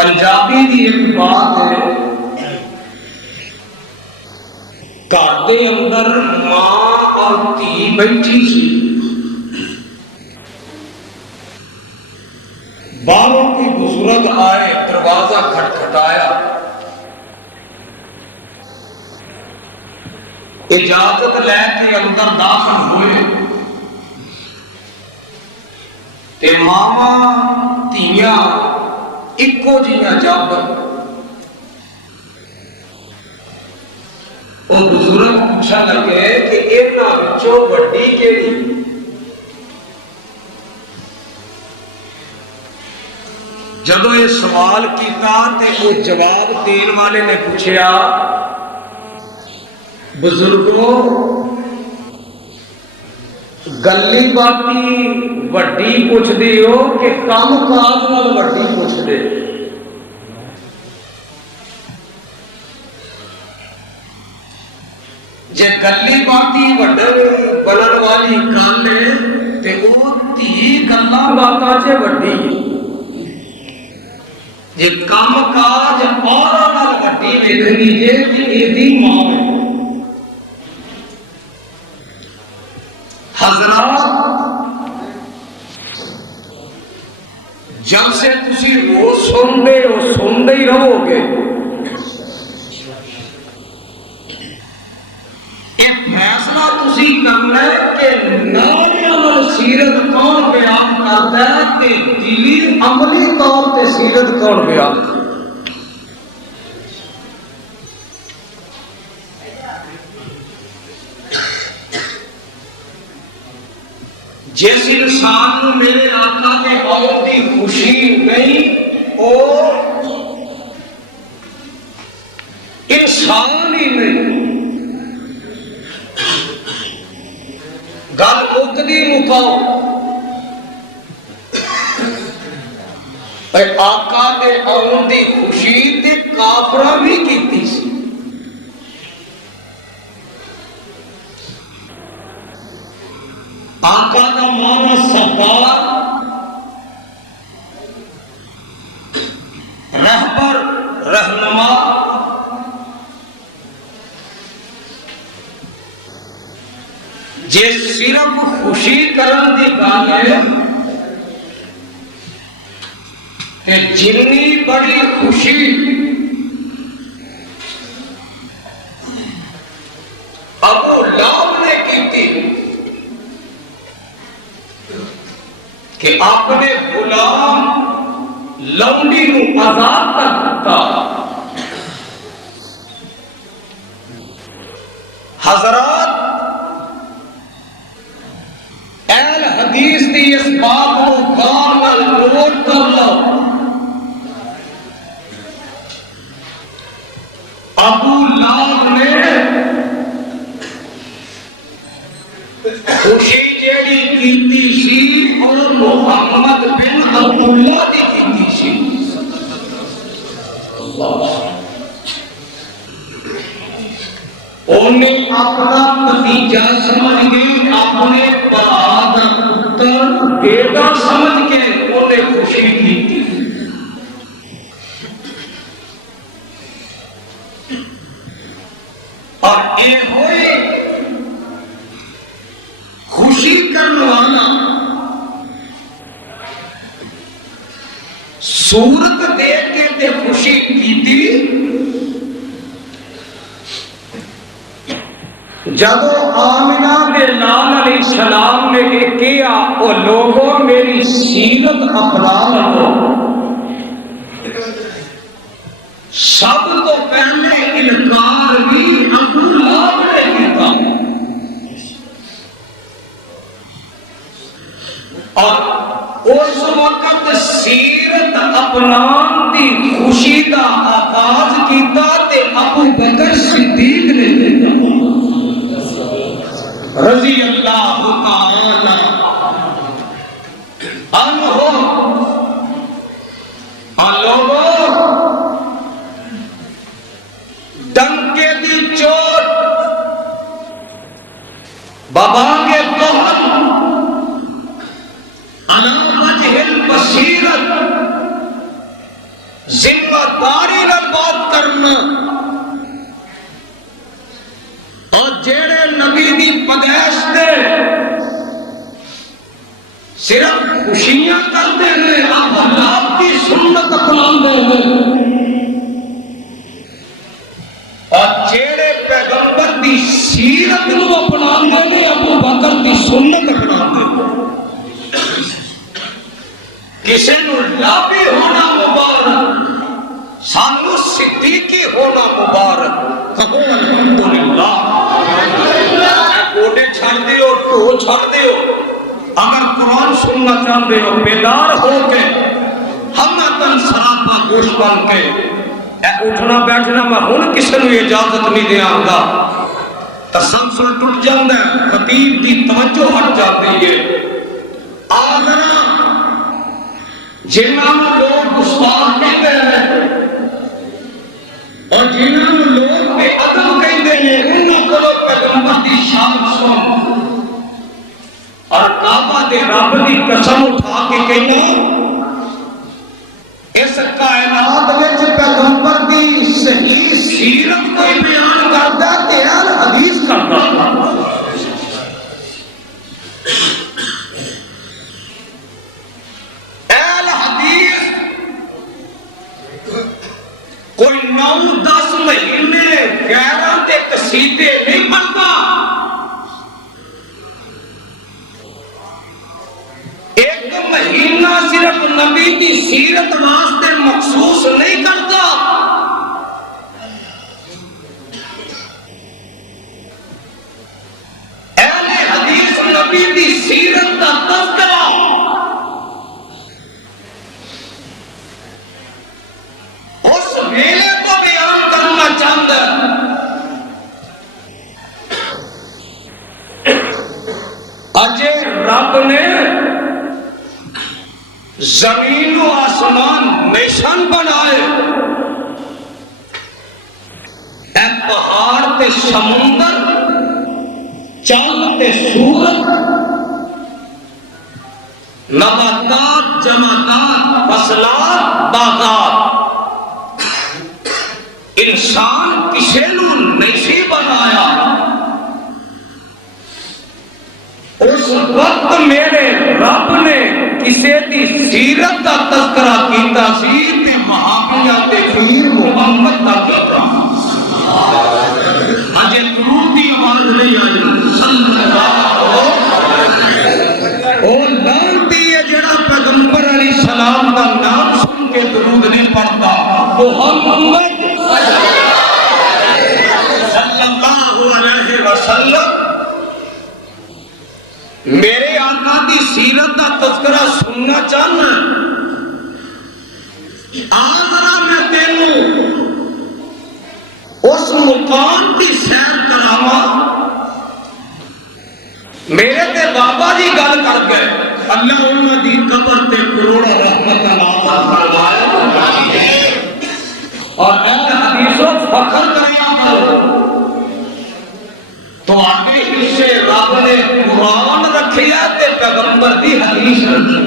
पंजाबी की एक बात है, घर के अंदर मां और धी बैठी सी, बाहरों की बुजुर्ग आए, दरवाजा खटखटाया, इजाजत लैके अंदर दाखिल हुए ते मावा धियां इको जिहियां जाबन। वो बुजुर्ग पूछन लगे कि इन्हां विचों वड्डी किहड़ी? जदों ये सवाल किया ते वो जवाब देने वाले ने पूछा, बुजुर्गों गल्ली बाती वड्डी पुछदे हो कि काम काज नाल वड्डी पुछदे? जे गल्ली बाती बनन वाली गल है ते वो धी गल्लां बातां च वड्डी है। जे काम काज औरां नाल वड्डी वेखनी जे ते इहदी मां है। हज़रात जब से तुसी वो सुनते ही रहोगे, ये फैसला तुसी करना है कि नाल सीरत कौन बयान करता है कि दिली अमली तौर पर सीरत कौन बयान करता है। जिस इंसान को मेरे आका के आउण की खुशी नहीं, वो इंसान ही नहीं। गल मुकदी मुकाओ, आका के आउण की खुशी ते काफरा भी की सी। आका का माना सरदार, रहबर, रहनुमा, जे सिर्फ खुशी करन दी गल है, जिन्नी बड़ी खुशी अबू लाभ ने की कि अपने गुलाम लौंडी को आजाद कर दिता। हजरात अहल हदीस की इस बात को गौर नाल नोट कर लो। अबू लाब ने खुशी जेड़ी कीती सी और मोहम्मद बिन अब्दुल्ला दी कीती सी। उन्हें अपना नतीजा समझ के, अपने बहादुर पुत्र बेटा समझ के उन्हें खुशी की। और ये हुए खुशी करने वाला सूरत देख के ते खुशी की थी। जब आमिना के लाल अलैहिस्सलाम ने ये किया, वो लोगों मेरी सीरत अपना लो। सब तो पहले इनकार भी अबू लाब ने किया और उस वक्त सीरत अपनान की खुशी का आगाज किया ते अबू बकर सिद्दीक ने रजी अल्लाह ताला अन्हु। लोगों डंके की चोट, बाबा के कहल, अला वजहिल बसीरत, और जेड़े नबी दी पैदाइश दे सिर्फ खुशियां करते हैं, अब अल्लाह की सुन्नत अपनाते हैं। और जेड़े पैगंबर दी सीरत नूं अपनाते हैं, अबू बकर दी सुन्नत अपनाते हैं। किसी नूं लाभी होना मुबारक, सानू सिद्दीकी होना मुबारक। कहो अल्हम्दुलिल्लाह। कोडे छड़ दियो, ढो छड़ दियो। अगर कुरान सुनना चाहते हो, बेदार हो के हम तन सरापा गोश बन के उठना बैठना मैं हुण किसी नूं इजाजत नहीं देंगा। तसलसल टुट जाता है, खतीब की तवज्जो हट जाती है। आगरा जिन्होंने लोग गुस्ताख कहते हैं और जिन्होंने लोग बेअदब कहते हैं, उन्होंने को पैगंबर की शान सुन और काबा दे रब की कसम उठा के कहना, इस कायनात विच पैगंबर की सही सीरत कोई बयान करदा ते अल हदीस करदा। अल हदीस कोई 9-10 महीने गैरां ते कसीदे नहीं पढ़ता। एक महीना सिर्फ नबी की सीरत वास्ते मखसूस नहीं करता। अहले हदीस नबी की सीरत का तज़किरा उस वेले को बयान करना चाहता है। अजय रब ने जमीन और आसमान मिशन बनाए, पहाड़ ते समुंदर, चांद ते सूरज, नबातात जमातात, फसलात बागात। इंसान किसे नूं नहीं बनाया। उस वक्त मेरे रब ने किसे दी सीरत का तज़किरा कीता सी ते वहाबिया ते पीर मोहम्मद दा कीता। अजे दुरूद दी आवाज नहीं आई सल्लल्लाहु ओ लानती है जेड़ा पैगंबर अलैहिस्सलाम दा नाम सुन के दुरूद नहीं पढ़ता। मोहम्मद सल्लल्लाहु अलैहि वसल्लम मेरे आका की सीरत का तज़किरा सुनना चाहना, आजरा मैं तेनू उस मुकाम की सैर करावा। मेरे ते बाबा जी गल कर गए, अल्लाह उन्होंने कब्र ते करोड़ा रहमत अता फरमाए। और अहले हदीसों फख्र करिया करो, तो आगे हिस्से रब ने कुरान रखिया ते पैगंबर दी हदीस रखी।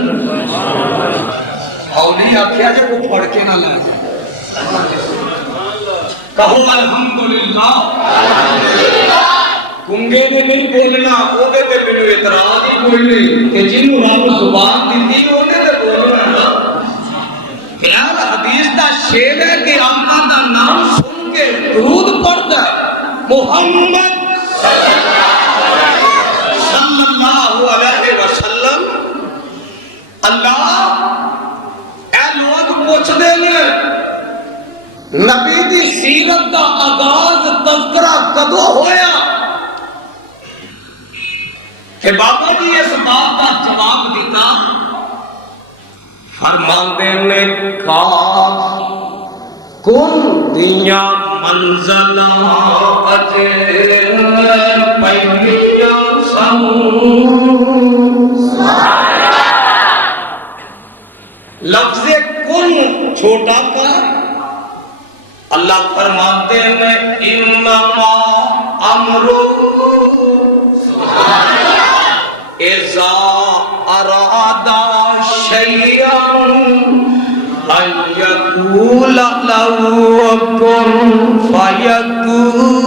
औली आखिया जे को पढ़ के ना ले। कहो अल्हम्दुलिल्लाह। कुंगे ने नहीं बोलना, ओदे ते मैनू इतराज ही कोई नहीं कि जिन्हों रब जुबान दी ओदे ते बोलना ना। यार हदीस दा शेर है कि आका दा नाम सुन के दुरूद पढ़दा मोहम्मद सल्लल्लाहु अलैहि वसल्लम। अल्लाह ए लोग पूछते हैं नबी दी सीरत का आगाज तज़किरा कदों होया? कि बाबा जी इस बात का जवाब दिता, फरमाते ने खास कुन दिया मंज़ला अजे पैया लफ्ज़े कुन छोटा कर। अल्लाह फरमाते हैं इन्नमा अमरु इज़ा अरादा शैअन अन यक़ूल लहू कुन फयकून।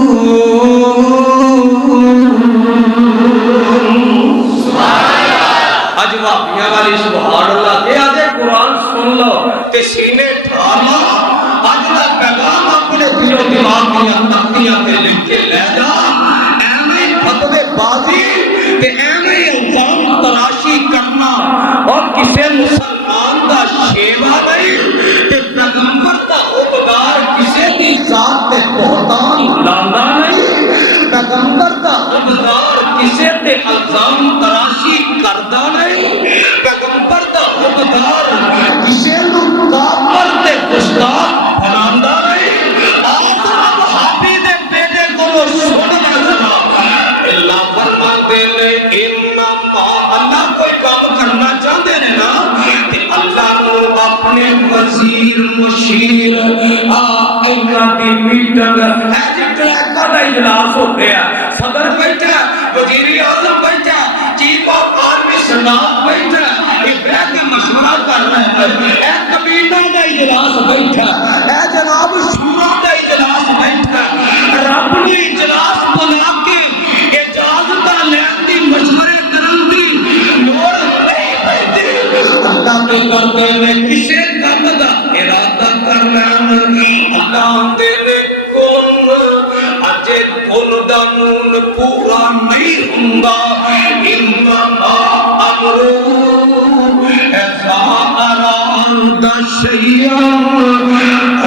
अल्जाम तराशी करदा नहीं, पैगंबर दा हुक्मदार किसे नू काफर ते गुस्ताख बनांदा नहीं। आप वहाबी दे बेटे कोलों सुन वसदा अल्लाह फरमांदे ने इन्ना अल्लाह कोई काम करना चाहते ने ना ते अल्लाह नू अपने वजीर मुशीर इन्ना दी मीटिंग है जितने कदा इजलास होते हैं, सदर बैठा, वजीर आजम बैठा, चीफ ऑफ आर्मी स्टाफ बैठा, बैठ के मशवरा कर रहे हैं, कबीना का इजलास बैठा है, जनाब शूरा का इजलास बैठा, रब ने इजलास बुला के इजाजत लेती मशवरे करन दी लोड़ नहीं पैंदी। अल्लाह के करते में किसे काम दा इरादा कर रहे अल्लाह तेरे कोन अजे कोन दा नून पूरा नहीं हुंदा इन्ना अमरू ऐसा अराद शैया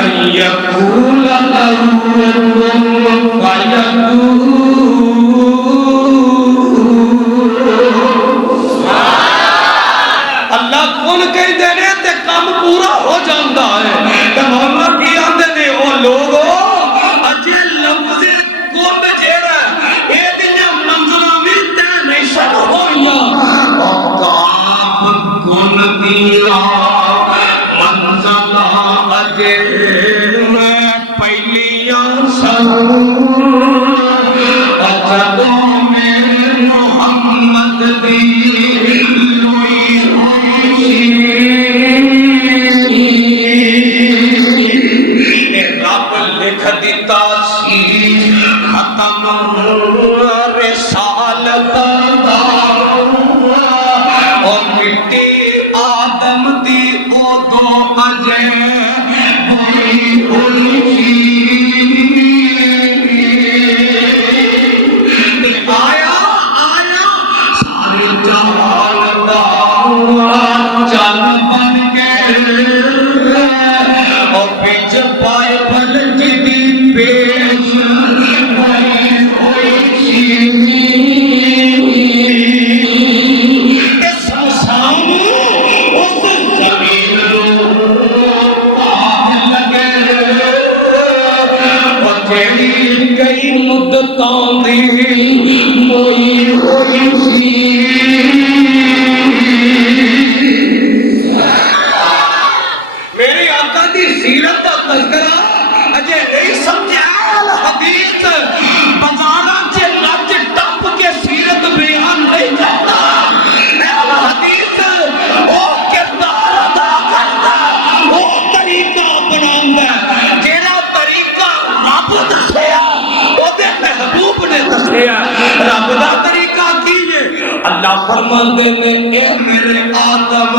अयकूल लहू अल्लाह कौन कह देने ते काम पूरा हो जाता है। ते मौला की आंदे ने ओ लोगो अजे लफ्ज़ कुल जेड़ा ए दियां मंज़िलां भी तय नहीं सन होईयां औकाब कुल दियां मंज़िलां अजे मैं पहलियां सन अजदों में मोहम्मद दी रब लिख दिता सी खत्म रिसालत और मिट्टी आदम दी उदो अजे आया आया सारे जहान दा चल बन के और बीच पाए फल की पेश कई मुद्दतों दी मोई होई सी। मेरे आका दी सीरत दा तज़किरा अजे नहीं समझा हदीस बाजारां च नच टप के सीरत बयान नहीं करता हदीस ओ किरदार अदा करदा ओ तरीका अपनांदा जेड़ा तरीका रब दसया ओदे महबूब ने दसया रब दा तरीका की है। अल्लाह फरमांदे ने ए मेरे आदम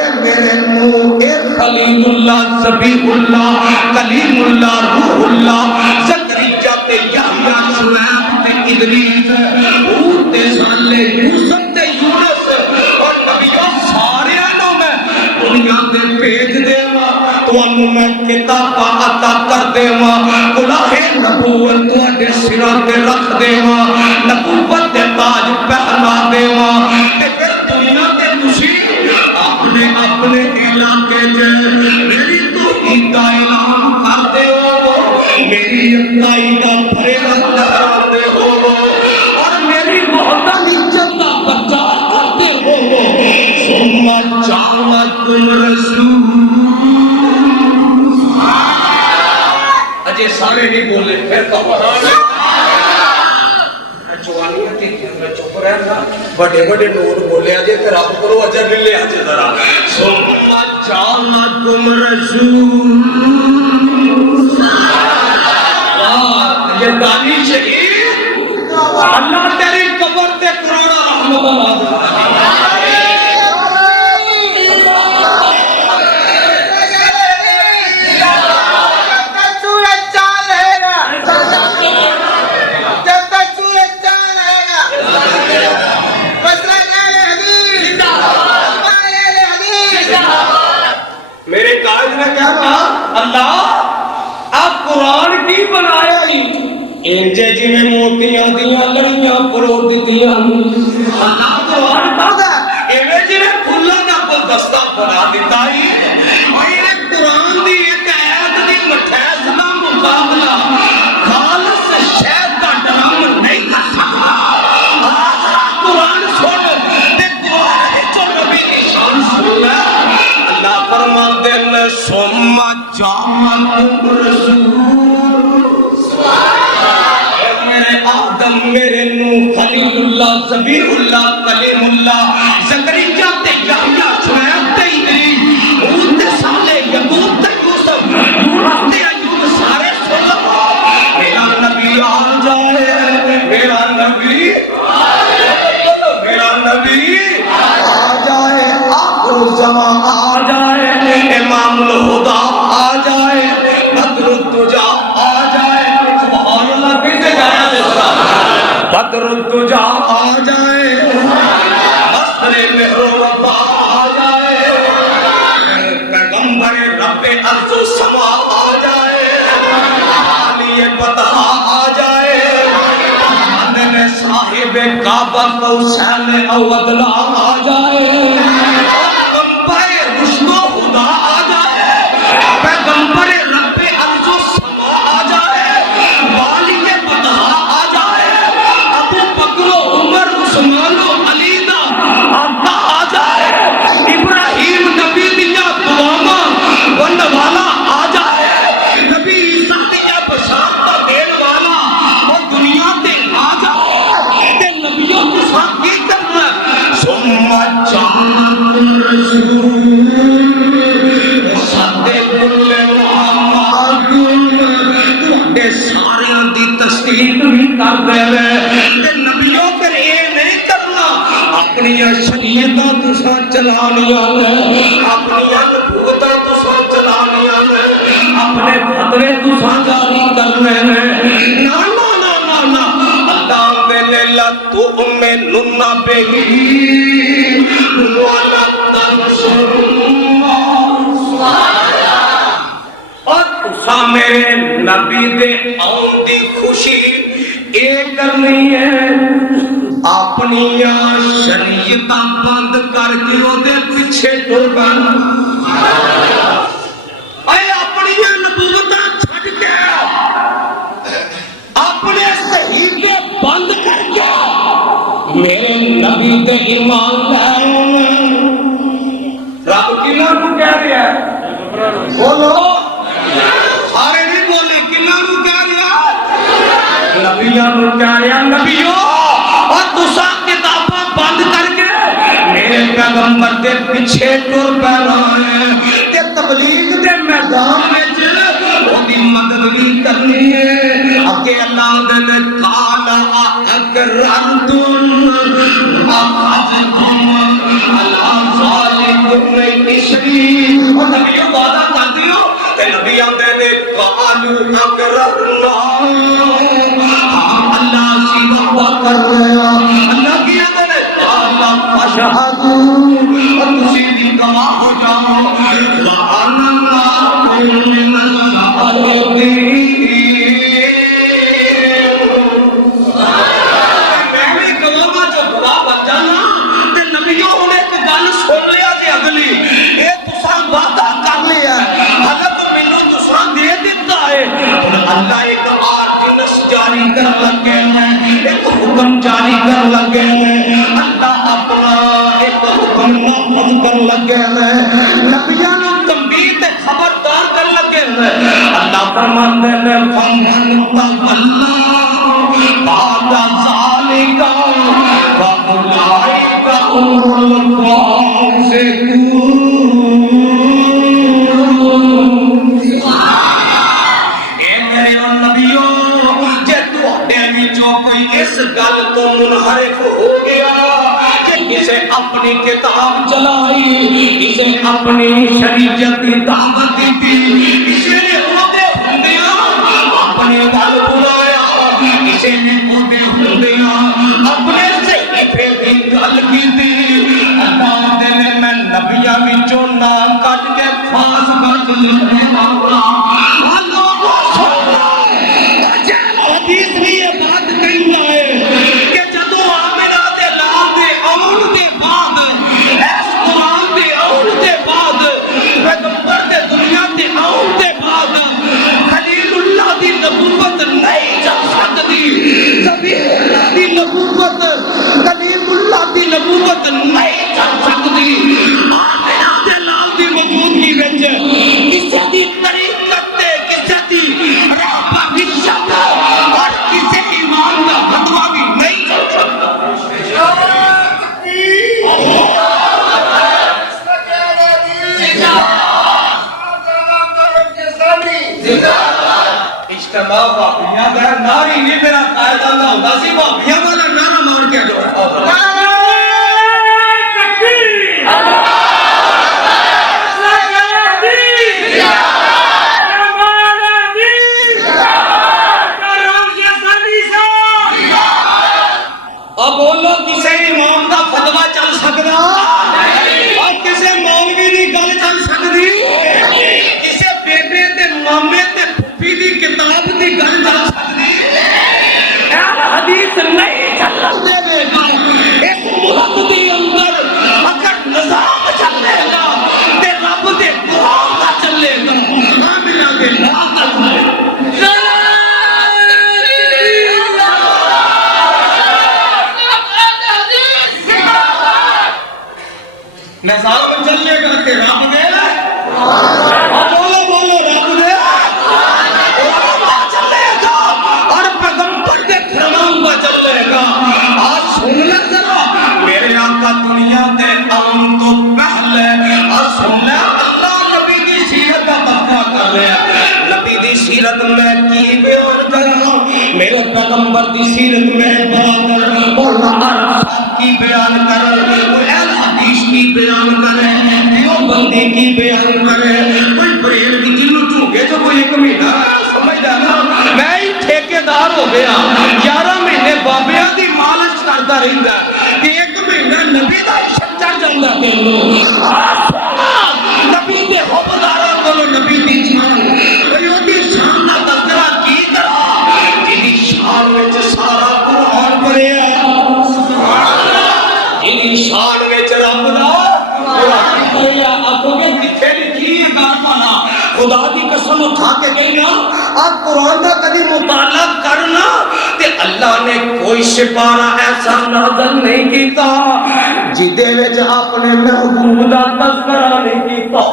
ए मेरे नूह ए खलीलुल्लाह ज़बीहुल्लाह कलीमुल्लाह रूहुल्लाह ज़करिया ते यहया शुएब ते इदरीस हूद ते सालेह यूसुफ ते यूनुस और नबियों सारियां नु मैं दुनिया ते भेज देवां तुहानू मैं किताबां अता कर देवां गुलाहे नबूवत तुहाडे सिरां ते रख देवां नबूवत दे ताज पहना देवां ते फिर दुनिया ते तुसी अपने अपने इलाके च मेरी तौहीद दा ऐलान करदे हो मेरी अकाई दा फरेज़ लहराते हो और मेरी मोहब्बत इज्जत दा प्रचार करते हो सुम्मा जाअकुम रसूल अजे सारे ही बोले फिर कहो चुप रहना बड़े बड़े नोट बोले अजे ते रब करो अजर ले लिया जे जरा सुम्मा जाअकुम रसूल ये दानी शहीद अल्लाह तेरी कब्र ते करोड़ा रहमत नाज़िल अल्लाह आप कुरान की बनाया इंजे जिवें मोतियां दियां लड़ियां परोद दियां अल्लाह कुरान पढ़दा एवे जिवे फुल्लां दा गुलदस्ता बना दिता ही मेरे कुरान दी एक आयत दी मठैस दा मुकाबला खालस शहद दा ड्रम नहीं कर सकदा कुरान सुन ते कुरान विचों नबी दी शान सुन ले अल्लाह फरमांदे ने सुम्मा जाअकुम रसूल आदम मेरे नूह खलीलुल्लाह ज़बीहुल्लाह कलीमुल्लाह ज़करिया ते यहया शुएब ते इदरीस मूसा ते सालेह याकूब ते यूसुफ यूनुस ते अय्यूब सारे सुन लो मेरा नबी आ जाए मेरा नबी आ जाए आखिर ज़मां आ जाए इमामुल हुदा आ जाए बदरुद दुजा आ जाए सुभान अल्लाह कैसे गाया बदरुद तुझा आ जाए अस्रे मेहरबा आ जाए पैगंबर रब्बे अर्ज़ समा आ जाए आलिए बतहा आ जाए अदने साहिब काबा कौसैन अवदला आ जाए पैगंबर रुश्तो खुदा आ जाए पैगंबर रब्बे अर्ज़ समा आ जाए आलिए बतहा आ जाए उस्मानो अली दा आका आ जाए इब्राहिम नबी दिया दुआमा वंड वाला आ जाए नबी ईसा दिया बशारत देन वाला और दुनिया ते आ जाए ते नबियों को साथ की करना सुम्मा जाअकुम रसूल सादे बुल्ले मुहम्मद तुहाडे सारियां दी तस्दीक भी कर देवे ते नबियों अपनी शरीयतां तुसां चलानियां ने अपनी नबूवतां तुसां चलानियां ने अपने फतवे तुसां जारी करने ने ना ना ना ना ना अल्लाह ने ला तुमिनुन्ना बिही वला तंसुरुन्ना और तुसां मेरे नबी दे आउण दी खुशी ए करनी है अपनी शरीयतां बंद करके ओदे पीछे टुर पैना अपनी नबूवतां छड्ड के अपने सहीफे बंद करके मेरे नबी ते ईमान लै रब किन्हां नूं कह रहा है बोलो सारे नहीं बोले किन्हां नूं कह रहा नबियां नूं कह रहा नबियो और तुसा किताबां बंद करके मेरे पैगंबर दे पीछे टुर पैना है ते तबलीग दे मैदान विच ओदी मदद भी करनी है अगे अल्लाह ने काला अकरतुम अखजकुम अल्लाह ज़ालिकुम इसरी और नबियों वादा कर दियो ते नबी आंदे ने कालू अकरना अल्लाह सी वादा कर रहा अल्लाह की अंदर अल्लाह अशहदु और तुसी भी गवाह हो जाओ व अल्लाह मिनल अल्लाह एक ऑर्डिनेंस जारी कर लगे हैं एक हुक्म जारी कर लगे हैं अल्लाह अपना एक हुक्म नाफिज कर लगे हैं नबियां नु तंबीह ते खबरदार कर लगे हैं अल्लाह फरमाते हैं फमन तवल्ला बाद ज़ालिका व उलाइका उल फासिकून इस गल तो मुनहरिफ हो गया कि इसे अपनी किताब चलाई इसे अपनी शरीयत की दावत दी इसे ओदे हुंदिया अपने गल बुलाया इसे ओदे हुंदिया अपने सहीफे दी गल कीती अल्लाह दे ने मैं नबियां विचों नाम कट के फास कर दिया लोगों सुनो हदीस भी ये बात कही है कि जदों आमिना दे नाम दी बगैर नारी नहीं मेरा कायदा ना होता सी भाभियां वाला नारा मार के दो अब बोलो किसी इमाम का फतवा चल सकता और किसी मौलवी की गल चल सकती किसी बेटे ते मामे ते फुफी की किताब की गल चल सकती हदीस नहीं चल इस मुल्क के अंदर अगर निजाम चलेगा ते रब दे कुरान का चलेगा ना मिलांगे ना निजाम चलेगा ते रब दे बोलो बोलो रब दे चलेगा और पैगंबर के फरमान का चलेगा आज सुन ले जरा मेरे आका दुनिया के आने तो पहले और सुन ले अल्लाह नबी की सीरत का बयान कर रहे हैं नबी की सीरत में की बयान कर रहा हूं मेरे पैगंबर की सीरत में बयान कर रहा हूं की बयान कर की बयान करे बंदी की बयान करे कोई बरेल की जिन्नू झूके तो कोई एक महीना समझदा ना मैं ही ठेकेदार हो गया 11 महीने बाबिया की मालिश करता रहिंदा कि एक महीना नबी दा इश्क चढ़ जांदा तेनू नबी दे हुबदारां कोलों नबी दी शान कोई ओदी शान दा तज़किरा की करा जिदी शान विच सारा कुरान पढ़िया जिदी शान विच रब दा खुदा की कसम उठा के गई ना आप कुरान का कभी मुताला करना ते अल्लाह ने कोई सिपारा ऐसा नाज़िल नहीं कीता जिदे विच अपने महबूब दा तज़किरा नहीं कीता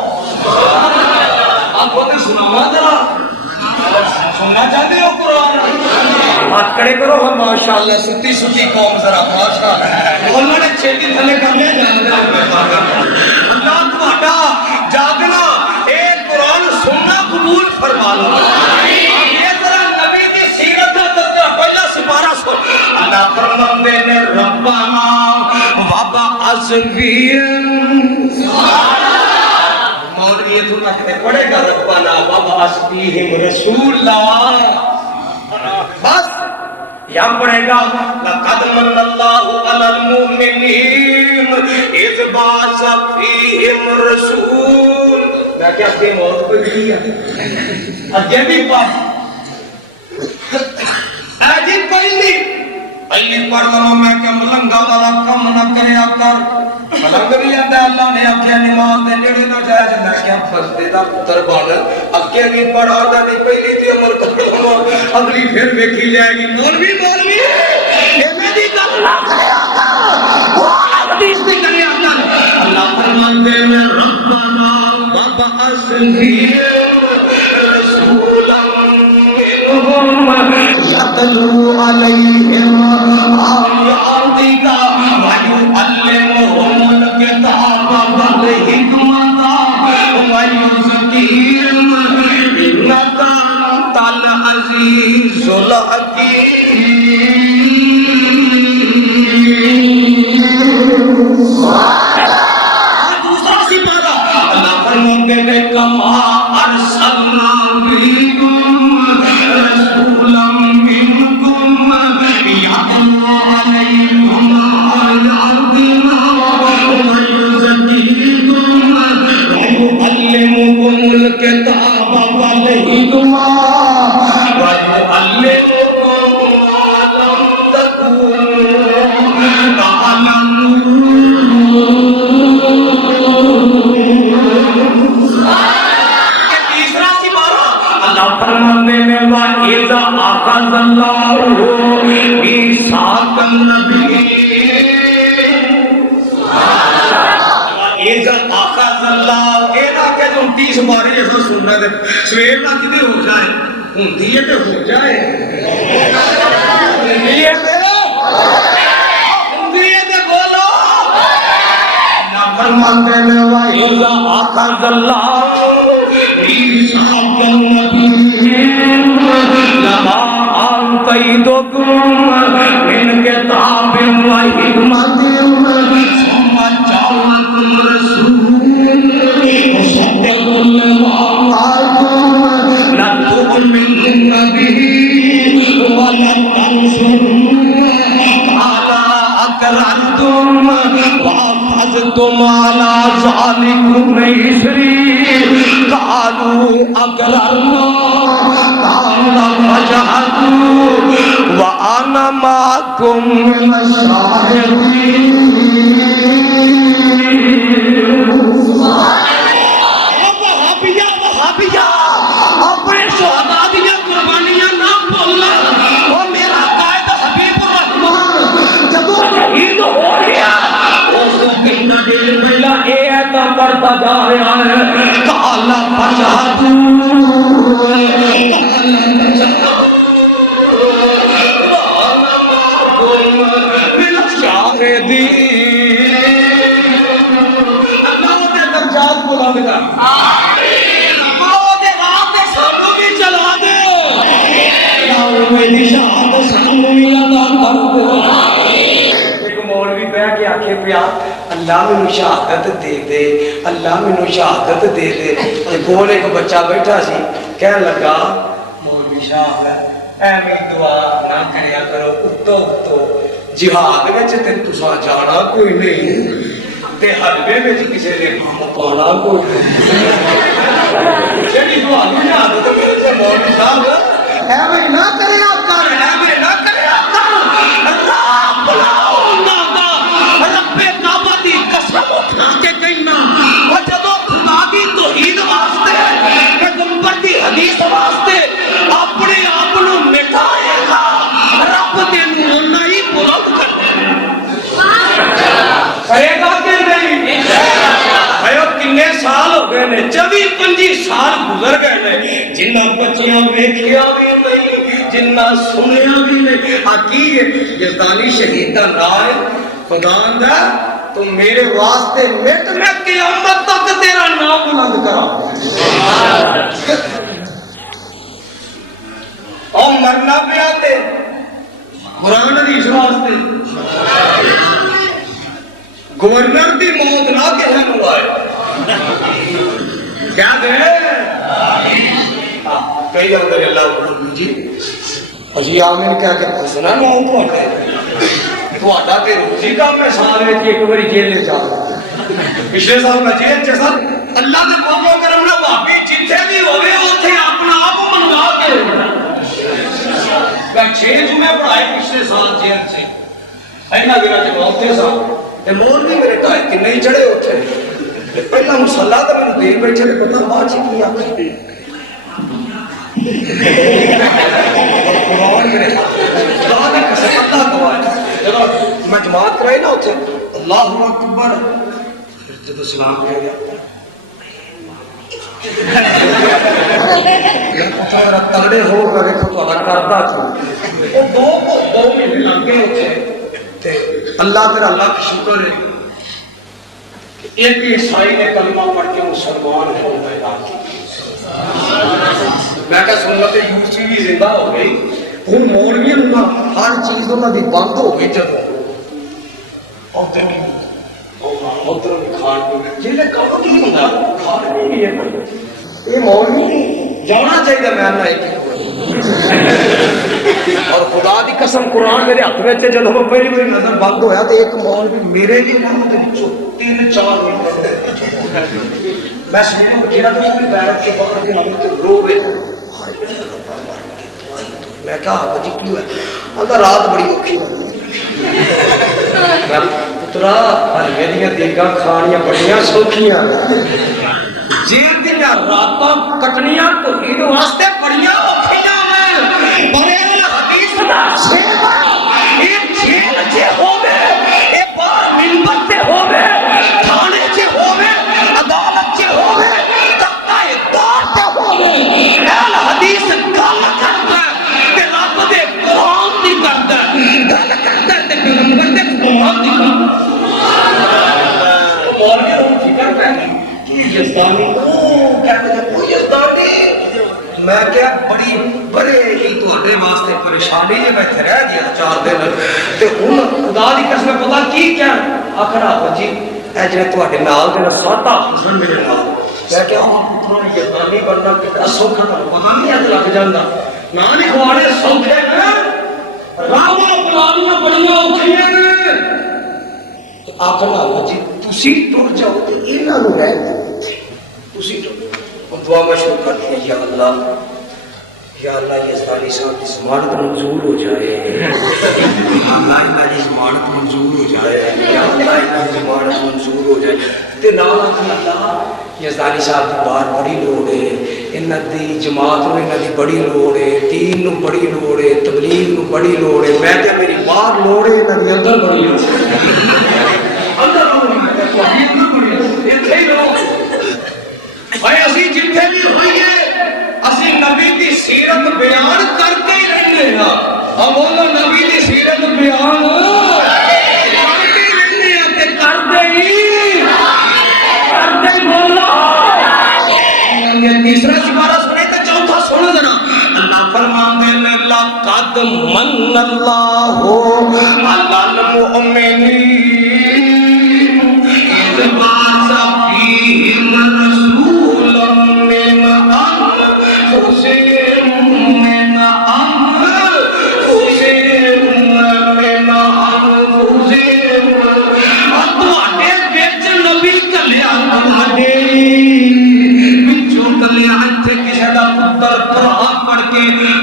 आप खुद सुनावा जरा सुनना चाहते हो कुरान हाथ खड़े करो हम माशाअल्लाह सुती सुती कौम जरा माशाअल्लाह उन्होंने छेती थले करने जाना अल्लाह तुम्हारा जागना एक कुरान सुनना कबूल फरमा लो ये जरा नबी की सीरत का तज़किरा पहला सिपारा सुन अल्लाह फरमाते ने रब्बाना वबा असफियन मौलवी ये तू लगने पड़ेगा रब्बाना वबा असफिहिम रसूलल्लाह बस यहाँ पड़ेगा लक़द मन्नल्लाहु अलल मुमिनीन इज़ बअस फ़ीहिम रसूल मैं क्या अपनी मौत को दिया अगे भी पढ़ अजी पहली पढ़ लो मैं क्या मलंगा वाला कम न करया कर मलंग भी आता अल्लाह ने आख्या नमाज दे नेड़े ना जाए मैं क्या फसदे दा पुत्र बन अगे भी पढ़ा दा दी पहली ती अमल करो अगली फिर देखी जाएगी मौलवी एमे दी गल ना करया कर वो हदीस भी करया कर अल्लाह फरमाते हैं रब्बना वबअस रसूलन मिनहुम यतलू अलैहिम आयातिका व युअल्लिमुहुमुल किताब वल हिकमता व युज़क्कीहिम इन्नका अंतल अज़ीज़ुल हकीम दूसरा सिपारा अल्लाह फरमाते हैं कमा अरसलना फीकुम रसूलन मिनकुम यतलू अलैकुम आयातिना व युज़क्कीकुम व युअल्लिमुकुमुल किताब वल हिकमा व युअल्लिमुकुम मा लम तकूनू तीसरा सिपारा अल्लाह फरमाते हैं वा इज़ा अख़ज़ल्लाहु मीसाक़न नबिय्यीन इज़ा अख़ज़ल्लाहु ए ना के तुम 30 बारी ऐसा सुनना दे सवेर ना किते हो जाए हुंदी है ते हो जाए ये हुंदी है ते बोलो ना फरमाते हैं वा इज़ा अख़ज़ल्लाहु मीसाक़न नबिय्यीन लमा ज़ईदुकुम मिन किताबिन व हिकमतिन सुम्मा जअलकुम रसूलन मुसद्दिक़न लिमा मअकुम ला तु'मिनुन बिही व ला तंसुरुन्नहु अला अक़ररतुम व अख़ज़तुम अला ज़ालिकुम इसरी क़ालू अक़ररना क़ाला फशहदू व अना मअकुम मिनश शाहिदीन। वहाबिया अपने शुहदा दियां कुर्बानियां ना भूलना। ओ मेरा कायद हबीबुर रहमान जदों शहीद हो गया उस कितना देर पहला ए ऐता पढ़ता जा रहा है काला फशहदू मिनश शाहिदीन। अल्लाह दे दर्जात बुलंद कर एक मौलवी बह के आखे पिया अल्लाह मैनू शहादत दे दे, अल्लाह मैनू शहादत दे दे। कोल एक बच्चा बैठा सी कह लगा मौलवी साहब एवें दुआ ना करया करो, उत्तो उत्तो जिहाद विच ते तुसां जाना कोई नहीं ते हलवे विच किसी ने काम पाना कोई नहीं। जेड़ी दुआ दी शहादत करे मौलवी साहब एवें ना करया कर, एवें ना करया कर। अल्लाह बुलाओ दादा रब्बे काबा दी कसम उठा के कहना ओ जदों खुदा दी तौहीद वास्ते पैगंबर दी हदीस वास्ते अपने आप नु मिटाएगा रब तेनू उन्ना ही बुलंद करेगा कि नहीं। भाइयों किन्ने साल हो गए ने 24-25 साल गुजर गए ने जिन्ना बच्चियां वेखिया भी नहीं जिन्ना सुनिया भी नहीं। आकी यज़दानी शहीद दा नाम है खुदा दा तो मेरे वास्ते मिट मैं क़यामत तक तेरा नाम बुलंद करा। और मरना पिया ते कुरान हदीस वास्ते गवर्नर दी मौत ना किसे नूं आए क्या दे कई अंदर अल्लाह जी अजी आमीन कह के फसना ना हो ਤੁਹਾਡਾ ਤੇ ਰੋਜ਼ੀ ਦਾ ਮੈਂ ਸਾਲ ਵਿੱਚ ਇੱਕ ਵਾਰੀ ਜੇਲ੍ਹ ਜਾ ਪਿਛਲੇ ਸਾਲ ਮੈਂ ਜੇਲ੍ਹ ਚ ਸਾਂ। ਅੱਲਾਹ ਦੇ ਕੋਲੋਂ ਕਰਮ ਨਾ ਭਾਬੀ ਜਿੱਥੇ ਵੀ ਹੋਵੇ ਉੱਥੇ ਆਪਣਾ ਆਪ ਮੰਗਾ ਕੇ ਮੈਂ 6 ਜੁਮੇ ਪੜਾਏ ਪਿਛਲੇ ਸਾਲ ਜੇਲ੍ਹ ਚ ਇਹਨਾਂ ਦਿਨਾਂ ਚ ਮੈਂ ਉੱਥੇ ਸਾਂ ਤੇ ਮੋਰ ਵੀ ਮੇਰੇ ਢਾਈ ਕਿੰਨੇ ਹੀ ਚੜੇ ਉੱਥੇ ਪਹਿਲਾਂ ਮੁਸੱਲਾ ਤਾਂ ਮੈਨੂੰ ਦੇਰ ਬੈਠੇ ਨੇ ਪਤਾ ਬਾਅਦ ਚ ਕੀ ਆਖੇ कुरान मेरे खुदा दी कसम अल्लाह गवाह जब मैं जमात कराई ना उसे अल्लाहु अकबर जब सलाम कह गया पुत्र तगड़े हो गए तो ਤੁਹਾਡਾ ਕਰਦਾ ਸੀ ਉਹ ਦੋ ਮਹੀਨੇ ਲੱਗ ਗਏ ਉੱਥੇ ਤੇ ਅੱਲਾਹ ਤੇਰਾ ਲੱਖ ਸ਼ੁਕਰ ਹੈ एक ईसाई ने कलमा पढ़ के मुसलमान हो गया। मैं क्या सुन्नत यूसी भी जिंदा हो गई हूँ मौलवी ना हर चीज उन्होंने बंद हो गई जब मौलवी जाना चाहिए मैं और खुदा दी कसम कुरान मेरे हाथ में जब मैं पहली बार नजर बंद होया तो एक मौलवी मेरे भी 3-4 मिनट मैं सुनूं जेड़ा तो अपनी बैरत के बाहर के हम रोवे मैं कहा जी क्यों है अगर रात बड़ी औखी पुत्रा हलवे दी देगा खानियां बड़ियां सौखियां जेल दी रातां कटनियां तौहीद वास्ते बड़ियां औखियां पर हदीस दा शेवा एक जेल च होवे ए बाहर मिंबर ते होवे थाने च होवे अदालत च होवे तख्ताए दौर ते होवे अहल हदीस गल करदा ते रब दे कुरान दी करदा गल करदा ते पैगंबर दे कुरान दी करदा मौलवी नु फिकर पै कि यज़दानी ओ कहते हैं ओ यज़दानी मैं क्या बड़ी बड़े ही तुहाडे वास्ते परेशानी जे मैं इत्थे रह गया 4 दिन ते हुण खुदा दी कसम पता की क्या आखर जी ए जे तुहाडे नाल दे 7 ऑपरेशन मेरे नाल मैं क्या पुत्रों ने यकीनी बनना कितना सौखा था पता नहीं अज लग जांदा ना नहीं खुआने सौखे ने रामा पुरानियां बड़ियां औखियां ने आखर जी तुसी टुर जाओ ते इन्हां नूं रहन दो तुसी दुआ में शुरू कर दिया या अल्लाह ये सारी साहब की जमानत मंजूर हो जाए अल्लाह इनकी जमानत मंजूर हो जाए या अल्लाह इनकी जमानत मंजूर हो जाए ते नाल अल्लाह ये सारी साहब की बार बड़ी लोड़ है इन्हां दी जमात नूं इन्हां दी बड़ी लोड़ है दीन नूं बड़ी लोड़ है तबलीग नूं बड़ी लोड़ है मैं क्या मेरी बाहर लोड़ है इन्हां दी अंदर बड़ी लोड़ है अंदर इत्थे ही लोग भाई असी जिथे भी होइए असी नबी की सीरत बयान करके ही रहने हैं हम बोलो नबी की सीरत बयान करके ही रहने हैं ते करते ही बोलो ये तीसरा सिपारा सुने तो चौथा सुन जरा अल्लाह फरमाते हैं लक़द मन्नल्लाहु अलल मुमिनीन इज़ बाअसा फ़ीहिम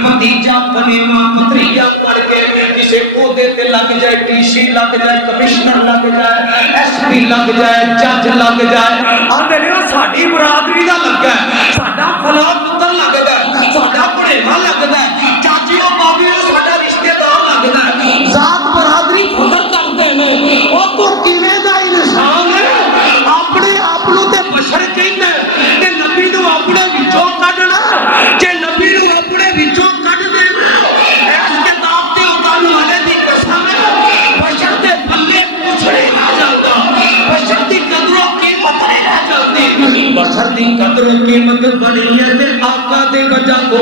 भतीजा कलेमा भतरीजा पढ़ के किसी पौधे ते लग जाए टीसी लग जाए कमिश्नर लग जाए एसपी लग जाए जज लग जाए आंदे ने साडी बरादरी दा लगा साडा फला पुत्र लगदा साडा भड़ेवा लगदा चाची ओ बाबी साडा रिश्तेदार लगदा जात बरादरी फखर करदे ने ओ तू किवें दा इंसान है अपने आप नु ते बशर कहंदा ते नबी नु अपने विचों कढना जे नबी नु अपने विचों कढ दे इस किताब ते उतारन वाले दी कसम बशर दे पल्ले पुछड़े आ जांदा बशर दी कदरों कीमत नहीं रह जाती बशर दी कदरों कीमत बड़ी है ते आका दे वजह को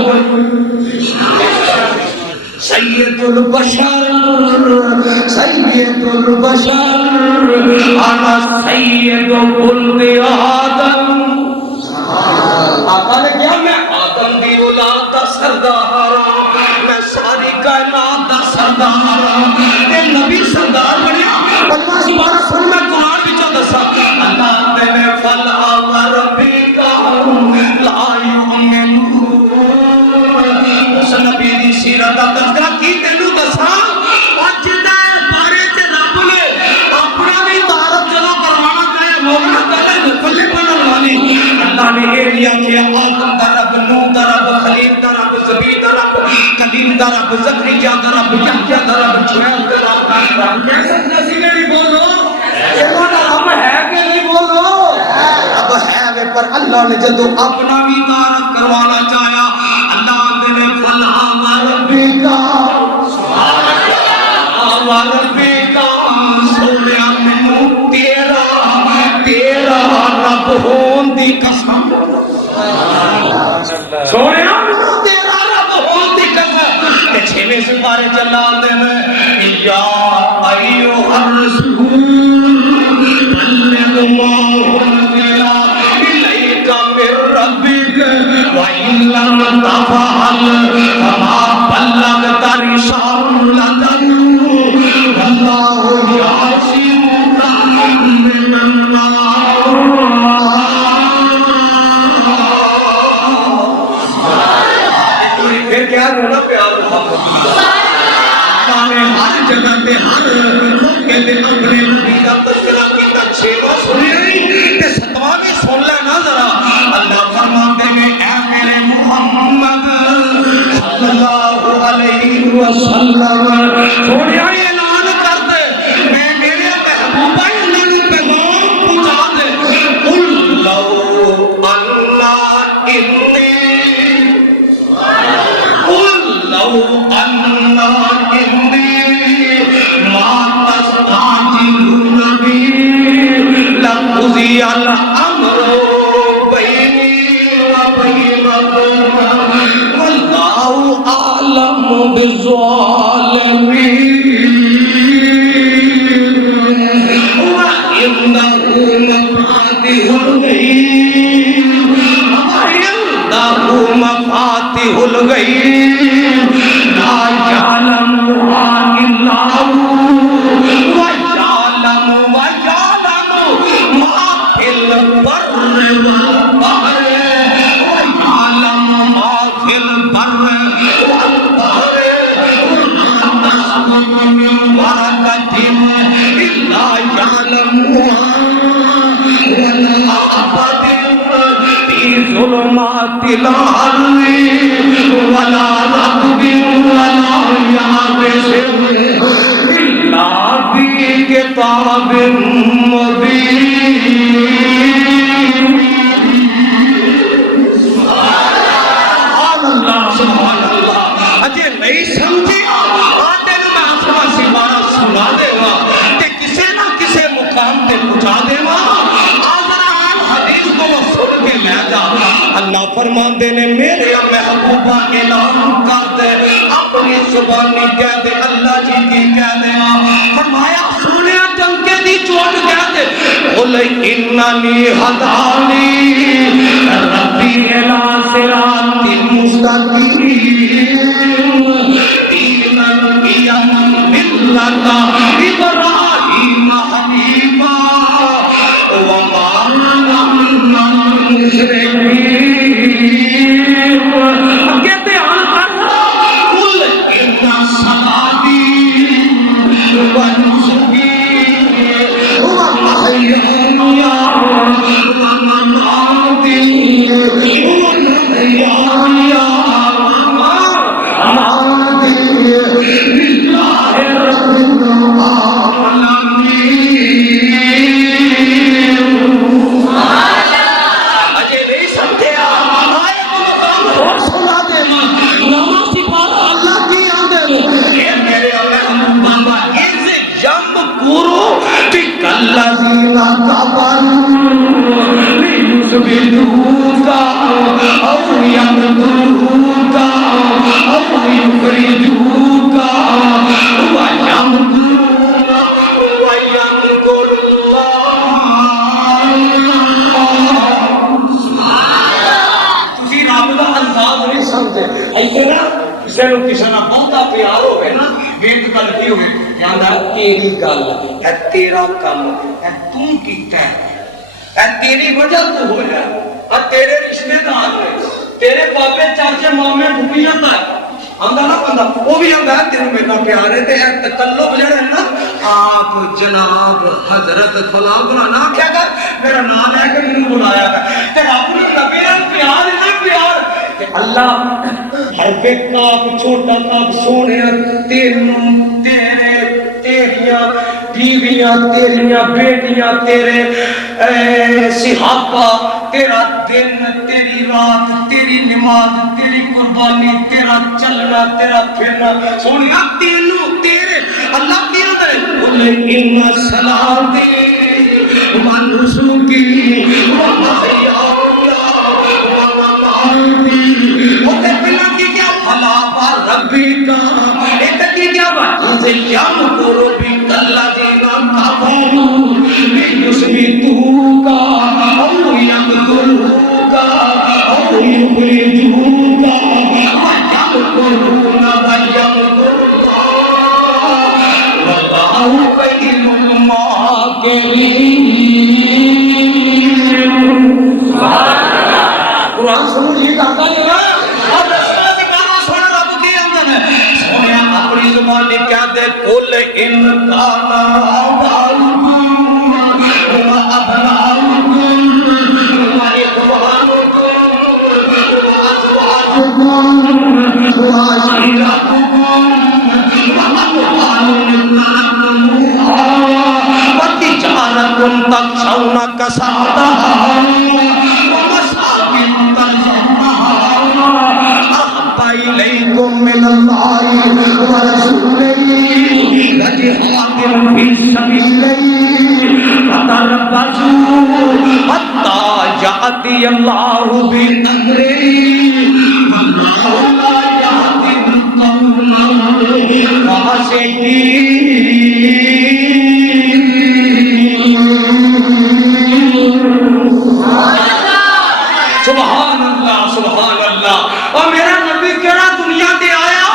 सैयदुल बशर आना सैयदु कुल्ल आदम आका ने क्या मैं आदम दी औलाद दा सरदार मैं सारी कायनात दा सरदार ते नबी सरदार बनया पंजवां सिपारा सुन मैं कुरान विचों दसा अल्लाह ने फल आवर रब्बिका ला युमिनून उस नबी दी सीरत दा तज़किरा की तैनू दसा अज दे बारे च रब ने अपना भी तारफ जदों करवाना चाहे मौला ताला फल्ले बनन वाली अल्लाह ने ये लिया कि आदम दा रब नूह दा रब खलील दा रब ज़बी दा रब कलीम दा रब ज़करिया दा रब यहया दा रब शुएब दा रब कह सकदा सी मेरी बोलो इन्होंने रब है कि नहीं बोलो रब है वे पर अल्लाह ने जदों अपना भी तारफ करवाना चाहा अल्लाह ने फला व रब्बिका सुभान अल्लाह व रब्बिका सोनिया मैनू तेरा रब होन दी कसम सोनिया मैनू तेरा रब होन दी कसम ते छेवें सिपारे चलाल दे या अय्युहर रसूल बल्लिग मा उनज़िला इलैका मिर रब्बिक व इन लम तफ़अल फमा बल्लगता रिसालतहु वल्लाहु यासिमुका मिनन्नास फिर क्या होना प्यार मोहब्बत ने हर जगह पे हर मौके पे अपने नबी दा तज़किरा कीता छेवा सुनिया ते सतवां भी सुन ले ना जरा अल्लाह फरमाते हैं ऐ मेरे मोहम्मद सल्लल्लाहु अलैहि वसल्लम सोनिया ऐलान कर दे मैं मेरे महबूबा इन्हां पैगाम पहुंचा दे कुल लौ अल्लाह इन्नी कुल लौ अल्लाह इन्नी मा तस्ताजिलून बि लक़ुज़ियल अम्रु बैनी व बैनकुम العالمين وعنده مفاتيح الغيب مفاتيح الغيب لا يعلمها إلا هو ويعلم ما في البر والبحر ويعلم ما في البر والبحر من ورقة إلا يعلمها ولا حبة في ظلمات الأرض ولا رطب ولا يابس إلا في كتاب مبين سبحان الله अजे नहीं समझी तेन मैं आसमान से बारा सुना देगा ते किसे ना किसे मुकाम पे पहुंचा देगा हदीस को वो सुन के मैं जा अल्लाह फरमाते ने मेरे महबूबा ऐलान कर दे अपनी जुबानी कह दे अल्लाह जी की कह दे फरमाया सुने टंके दी चोट कह दे बोले इन्ननी हदानी रब्बी इला सिरातिल मुस्तकीम दीनन क़ियमन मिल्लता इब्राहीम हनीफा वमा कहते ध्यान कर कुल इन्ना सलाती व नुसकी व महयाया व ममाती व महयाया व ममाती लिल्लाहि रब्बिल आलमीन الذين كفروا ليثبتوك أو يقتلوك أو يخرجوك ويمكرون ويمكر الله जी रब दा अंदाज नहीं समझे ऐसे ना किसी ना बहुता प्यार होवे ना बेट गल की होवे कहंदा तेरी गल है तेरा काम है तू कीता है तेरी वजह तो होया और तेरे रिश्तेदार ने तेरे बाबे चाचे मामे फुफियां दा आंदा ना बंदा वो भी आंदा तेरे मेरा प्यार है ते तकल्लुफ जेड़ा है ना आप जनाब हजरत फलां फलाना क्या कर मेरा नाम है कि मैंने बुलाया है ते रब ने मेरा प्यार है ना प्यार अल्लाह हर काफ छोटा काफ सोने तेनू तेरे तेरिया बीवियां तेरिया बेटियां तेरे सिहाबा तेरा दिन तेरी रात तेरी नमाज तेरी कुर्बानी तेरा चलना तेरा फिरना सोनिया तेनू तेरे अल्लाह की होता है बोले इन्ना सलाती व नुसुकी व महयाया होते बिना की क्या भला पर रब्बी का एक की क्या बात से यम करो भी अल्लाह देना काफरू भी युस्बितूका औ यक़तलूका औ युखरिजूका वयक़तलूना वयक़तलूल्लाह वल्लाहु खैरुल माकिरीन कुरान सुनो ये करता नहीं ना और रसूल की बात सुन रब की अंदर है सोनिया अपनी जुबान ने क्या दे कुल इन काना आबाउकुम व अबनाउकुम व इखवानुकुम व अज़वाजुकुम व अशीरतुकुम व अमवालुन तअख्शूनहा व तिजारतुन तख्शौना कसादहा मिनल्लाहि व रसूलिही व जिहादिन फी सबीलिही फतरब्बसू हत्ता यातियल्लाहु बिअम्रिही वल्लाहु ला यहदिल कौमल आशिकी सुभान अल्लाह। और मेरा नबी केड़ा दुनिया ते आया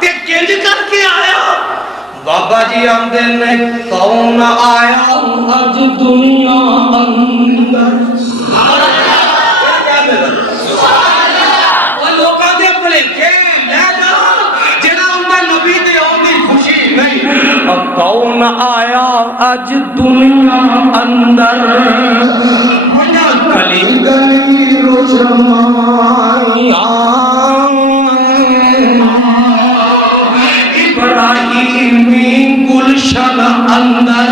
ते किंज करके आया। बाबा जी आंदे ने कौन आया अज दुनिया अंदर। लोकां दे भुलेखे ले जा जेड़ा उनदा नबी दे आउंदी खुशी नहीं। कौन आया अज दुनिया अंदर गली गली रोशनाइयां इब्राहिमी गुलशन अंदर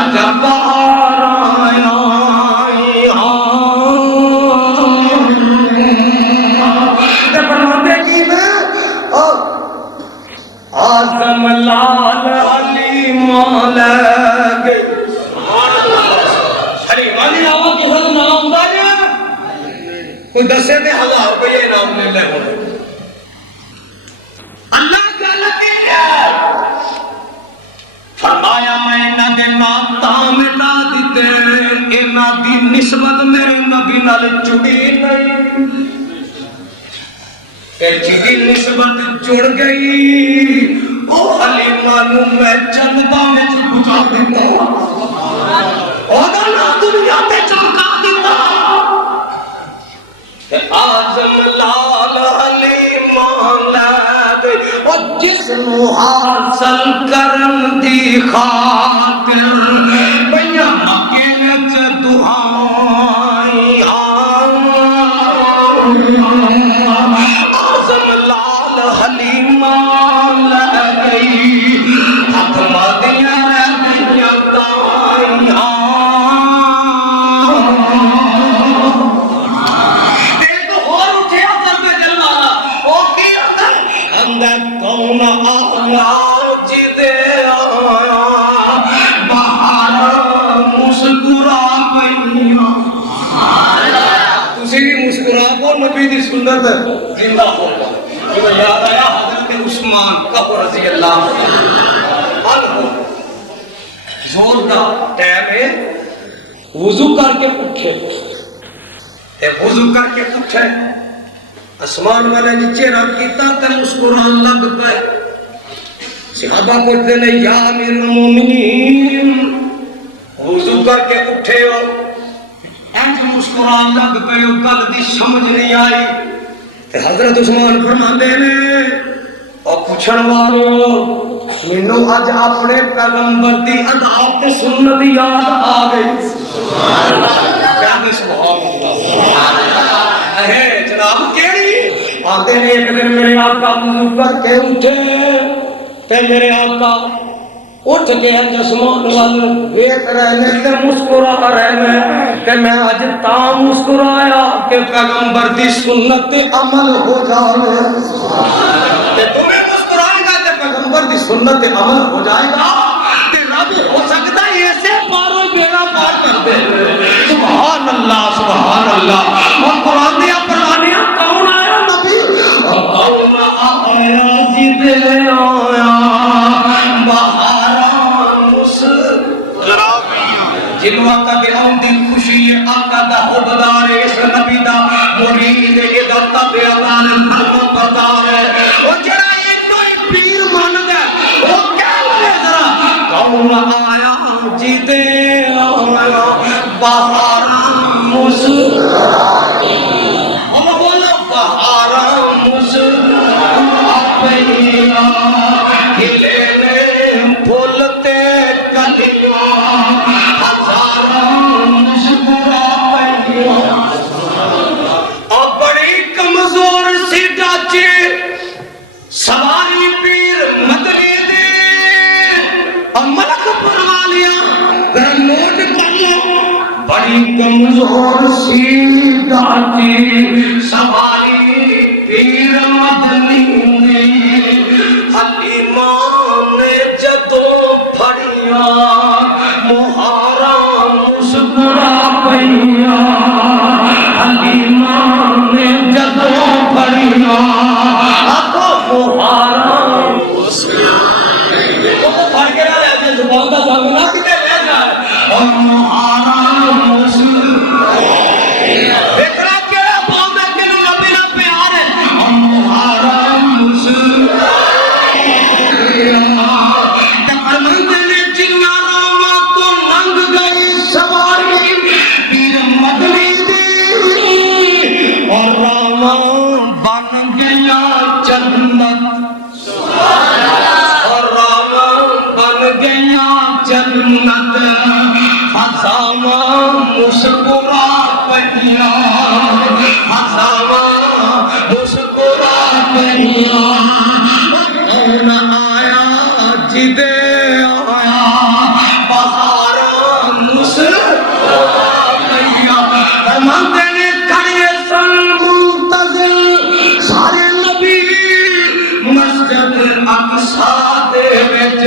अजब बहार आया। आजम लाल अली मौला गए कोई दसे ते 1000 रुपये इनाम ले ले। अल्लाह गल फरमाया मैं इन्हां दे नाम तां मिटा दिते इन्हां दी निस्बत मेरे नबी नाल जुड़ी नहीं। जिहदी निस्बत जुड़ गई ओ हलीमा नूं मैं जन्नतां विच पहुंचा दिता। ओदा नाम दुनिया ते चमका दिता। आजम लाल अली मौला दे ओ जिसनू हासिल करन दी खातिर भैया मक्के विच दुआई। आजम लाल अली मौला दे फातिमा दियां रहदियां ताईयां। कौन आया जिदे आया बहार मुस्कुरा पईया। तुसी भी मुस्कुरा को नबी दी सुन्नत जिंदा हो। मुझे याद आया हजरत उस्मान कब्र रजी अल्लाह अन्हु जोर दा टाइम है वुजू करके उठे ते वुजू करके उठे आसमान वाले नीचे रख किया तो मुस्कुरान लग पे। सहाबा पूछते ने या अमीरुल मोमिनीन वुजू करके उठे हो इंज मुस्कुरान लग पे गल दी समझ नहीं आई। ते हजरत उस्मान फरमाते ने और पूछण वाले मैनू अज अपने पैगंबर दी अदात ते सुन्नत याद आ गई। सुभान अल्लाह है जनाब केड़ी आते ने एक दिन मेरे आका वुजू करके उठे ते मेरे आका उठ के आसमान वाल वेख रहे ने ते मुस्कुरा रहे ने ते मैं अज ता मुस्कुराया कि पैगंबर दी सुन्नत ते अमल हो जावे। ते तुम्हें मुस्कुराएगा ते पैगंबर दी सुन्नत ते अमल हो जाएगा ते रब हो सकता है ऐसे पारो बेड़ा पार कर दे। सुभान अल्लाह सुभान अल्लाह। और कुरान दिया परवानियां कौन आया नबी कौन आया जिदे आया बहार मुस्कुरा जिन्हों आका दे आउंदी खुशी है आका दा हुबदार है इस नबी दा मुरीद है ये दाता बेअदार फरमा बरदार है। ओ जेड़ा इन्नो पीर मानदा ओ क्या बोले जरा कौन आया जिदे आया बहार मुस्कुरा। हम बोलो बहार मुस्कुरा पईया खिले ने फूलते कलियां हजारों मुस्कुरा पईया। और बड़ी कमजोर सी डाचे सवारी पीर मदनी दे और मलक परवालिया नोट कर लो। बड़ी कमजोर सी डाची सवारी पीर मदनी ने हलीमा ने जदों फड़िया मुहारा मुस्कुरा पईया। हलीमा ने जदों फड़िया आखो मुहारा फरमाते ने जिन्ना रामा तो लंघ गई सवारी पीर मदनी दी और रामा बन गया जन्नत और रामा बन गया जन्नत हजामा मुस्कुरा पड़िया हजामा मुस्कुरा पड़िया कौन आया जिदे आया बहारा मुस्कुरा पड़िया फरमाते ने खड़े सन मुंतज़िर सारे नबी मस्जिद अक़सा दे विच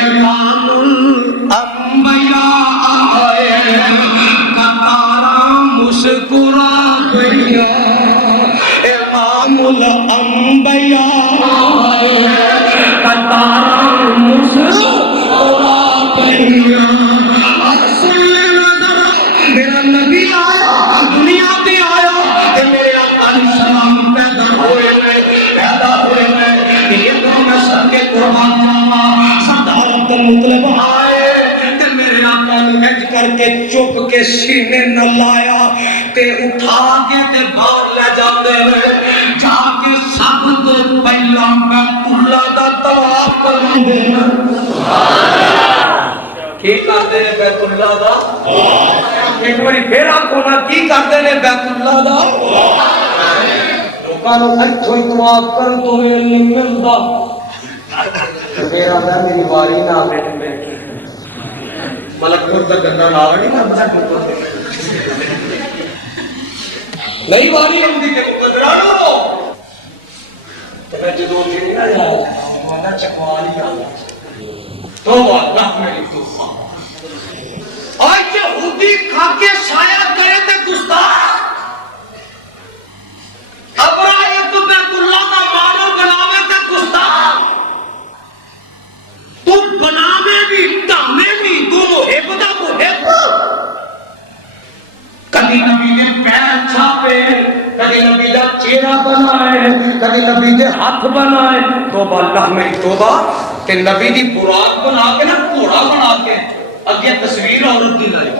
इमामुल अंबिया आए कतारा मुस्कुरा पड़िया इमामुल अंबिया आए कतारा मुस्कुरा पड़िया सुन लेना जरा मेरा नबी आया दुनिया पे आया ते मेरे आका सलाम पैदा हुए ये तो मैं सबके कुर्बान सदारत मुतलब आए ते मेरे आका ने हिज करके चुप के सीने न लाया ते उठा के ते बाहर ले जाते ने जाके सब तो पहला बैतुल्ला दा तवाफ करवांदे ने की करदे ने बैतुल्ला दा एक बारी फिर आखो ना की करदे ने बैतुल्ला दा लोकां नूं इत्थों ही तवाफ करन तो नहीं मिलदा मेरा मैं मेरी वारी ना आवे मलकपुर का गंदा नाम नहीं लगता नहीं वारी आउंदी ते मुकदरा नो ते मैं जदों उत्थे नहीं आया वाला चकवाल ही आ तो वाला मेरी तूफान आज यहूदी खाके साया करे ते गुस्ताख अब्राहिम तो बैतुल्ला का मानो बनावे ते गुस्ताख तू बनावे भी ढामे भी तू मुहिब दा मुहिब कदी नबी ने पैर छापे कदी नबी दा चेहरा बनाए कदी नबी दे हाथ बनाए तौबा अल्लाह मेरी तौबा कि नबी दी बुराक बना के ना घोड़ा बना के अगे तस्वीर औरत दी लाई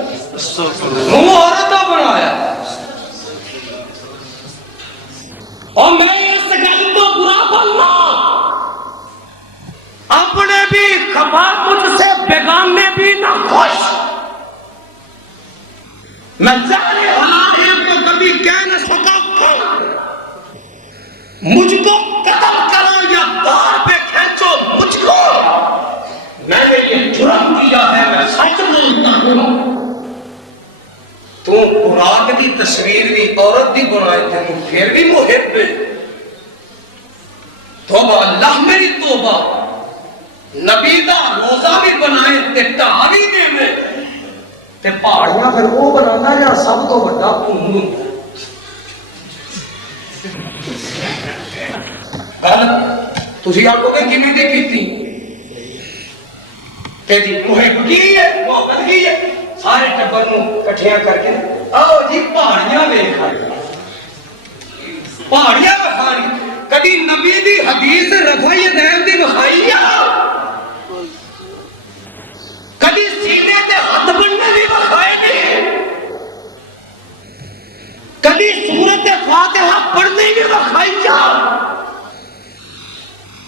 मुंह औरत दा बनाया और मैं इस गल को बुरा बोलना अपने भी खफा मुझसे बेगाने भी ना खुश मैं जाने वाला एक को कभी कह न सका मुझको कत्ल करो या दार पे खींचो मुझको मैंने ये जुर्म किया है मैं सच बोलता हूँ तू बुराक दी तस्वीर भी औरत दी बनाए थे तू फिर भी मुहिब है तौबा अल्लाह मेरी तौबा नबी दा रोजा भी बनाए ते ढा भी देवे ते पहाड़ियां फिर वो बनाना या सब तो बड़ा भूम गल तुसी आखोगे किवें दी कीती ते जी मुहिब की है मोहब्बत की है सारे टब्बर नूं इकट्ठियां करके आओ जी पहाड़ियां वेख पहाड़ियां वखानी कदी नबी दी हदीस रफाई दैव दी वखाई आ कदी सीने ते हाथ बनने भी वखाए नहीं कदी सूरत फातिहा पढ़ने भी वखाई जा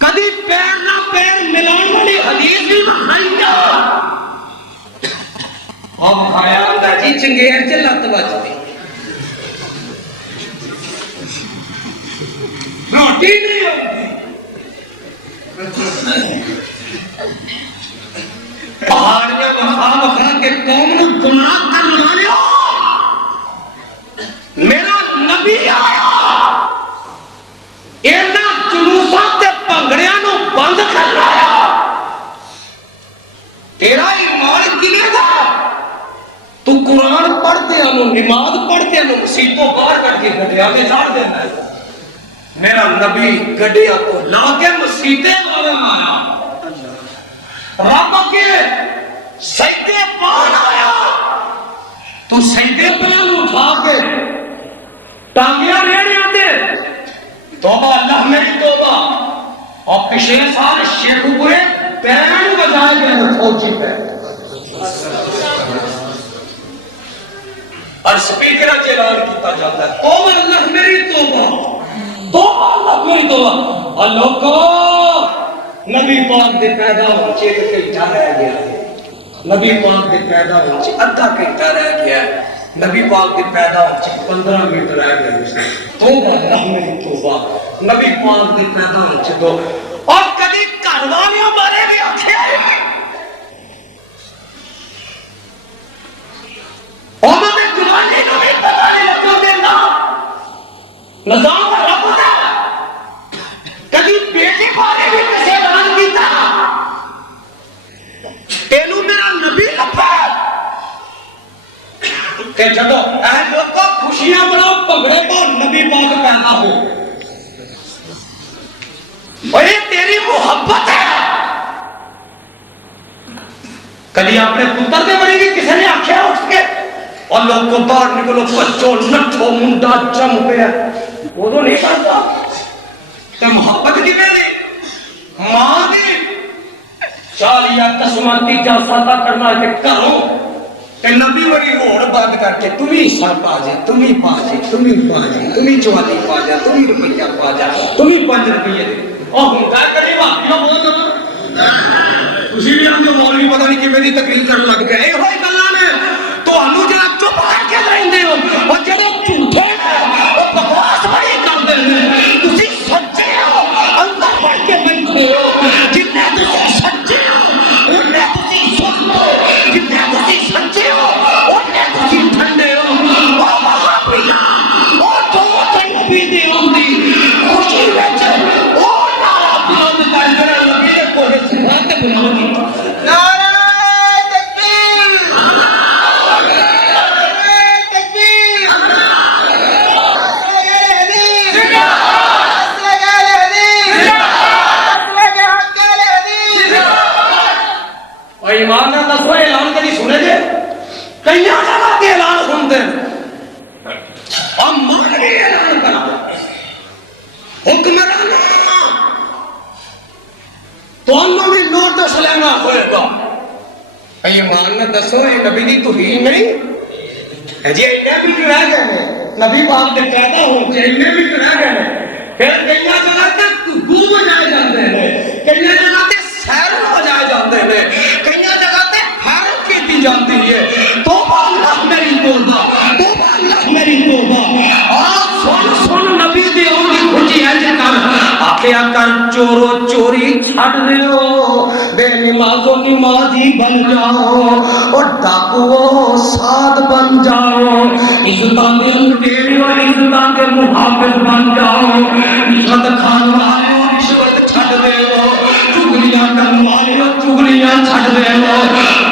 कदी पैर ना पैर मिलाने वाली हदीस भी वखाई जा अब खाया होता जी चंगेर च लत बचती रोटी नहीं होती पहाड़ियां वखा वखा के कौम नूं गुमराह कर लिया मेरा नबी आया इन्हां जुलूसां ते भंगड़ियां नूं बंद कर लाया तेरा ईमान किनेगा तू कुरान पढ़ते नमाज पढ़ते मसीतों बाहर करके गड्डिया में झाड़ देना है मेरा नबी गड्डिया को लाके मसीते वाले आया रब के सजदे पान आया तू सजदे पैर उठा के टांगियां रेड़ियां दे तौबा अल्लाह मेरी तौबा और पिछले साल शेखुपुरे बैंड बजाए गए फौजी बैंड और स्पीकर च ऐलान किया जाता है तौबा अल्लाह मेरी तौबा तौबा अल्लाह मेरी तौबा और लोगों नबी पाक दे पैदा होने के घंटा रह गया नबी पाक दे पैदा होने अद्धा घंटा रह गया नबी पाक दे पैदा होने 15 मिनट रह गए तौबा अल्लाह मेरी तौबा नबी पाक दे पैदा होने तो और कभी घर वालियों बारे भी आखे उन्होंने जवानी को भी पता नहीं लगो देना नजाम रब दा कभी बेटे बारे भी किसी ऐलान किया तेनू मेरा नबी लभा ते जदों ऐ लोगों खुशियां मनाओ भंगड़े पाओ नबी पाक पैदा हो और ये तेरी मोहब्बत है कभी अपने पुत्र के बारे भी किसी ने आख्या उठ के और लोग को बाहर निकलो बच्चों नठो मुंडा जम पे वो नहीं करता ते मोहब्बत की मेरी मां दी चालिया कसमा तीजा सादा करना के करो ते नबी वरी होड़ बंद करके तुम ही सर पा जा तुम ही पा जा तुम ही पा जा तुम ही चवाली पा जा तुम ही रुपया पा जा तुम ही 5 रुपये और हुंदा करीब आखियो बहुत उसी भी हम जो मौलवी पता नहीं किवें दी तकरीर करन लग गए ए होई गल्लां ने ਤੁਹਾਨੂੰ ਜਿਹੜਾ ਚੁੱਪ ਕਰਕੇ ਰਹਿੰਦੇ ਹੋ ਉਹ ਜਿਹੜੇ ਝੂਠੇ ਨੇ ਉਹ ਬਕਵਾਸ ਬੜੀ ਕਰਦੇ ਨੇ ਤੁਸੀਂ ਸੱਚੇ ਹੋ ਅੰਦਰ ਵੜ ਕੇ ਬੈਠੇ ਹੋ ਜਿੰਨੇ ਤੁਸੀਂ ਸੱਚੇ ਹੋ ਉਹਨੇ ਤੁਸੀਂ ਸੁਣੋ ਜਿੰਨੇ ਤੁਸੀਂ ਸੱਚੇ ਹੋ ਉਹਨੇ ਤੁਸੀਂ ਠੰਡੇ ਹੋ ਉਹ ਮਹਾਪਿਆ ਉਹ ਤੋਂ ਨਬੀ ਦੀ ਆਉਂਦੀ ਖੁਸ਼ੀ ਵਿੱਚ ਉਹ ਨਾਰਾ ਬੁਲੰਦ ਕਰ ਜਿਹੜਾ ਨਬੀ ਦੇ ਕੋਲ ਸਿਖਾ ਕੇ ਬੁਲਾਉਂਦੀ ईमान ना दसो ऐलान कभी सुने जे कई जगह के ऐलान सुनते और मौलवी ऐलान करा हुक्मराना तो भी नोटिस लेना होगा ईमान ना दसो ये नबी की तौहीन नहीं जी इन्ने भी रह गए नबी पाक के पैदा हो इन्ने भी रह गए फिर कई जगह ते गुरु बजाए जाते हैं कई जगह ते सैर बजाए जाते हैं कई जगह ते हैरत की जाती है तौबा अल्लाह मेरी तौबा तौबा अल्लाह मेरी तौबा आप सुन सुन नबी दी औंदी खुशी है कर आखिया कर चोरो चोरी छड़ दियो बेनमाजो नमाजी बन जाओ और डाकुओ साध बन जाओ इज्जतां दे अंधेरे इज्जतां दे मुहाफिज बन जाओ इज्जत खान वाले रिश्वत छड़ दियो चुगलियां करने वाले चुगलियां छड़ दियो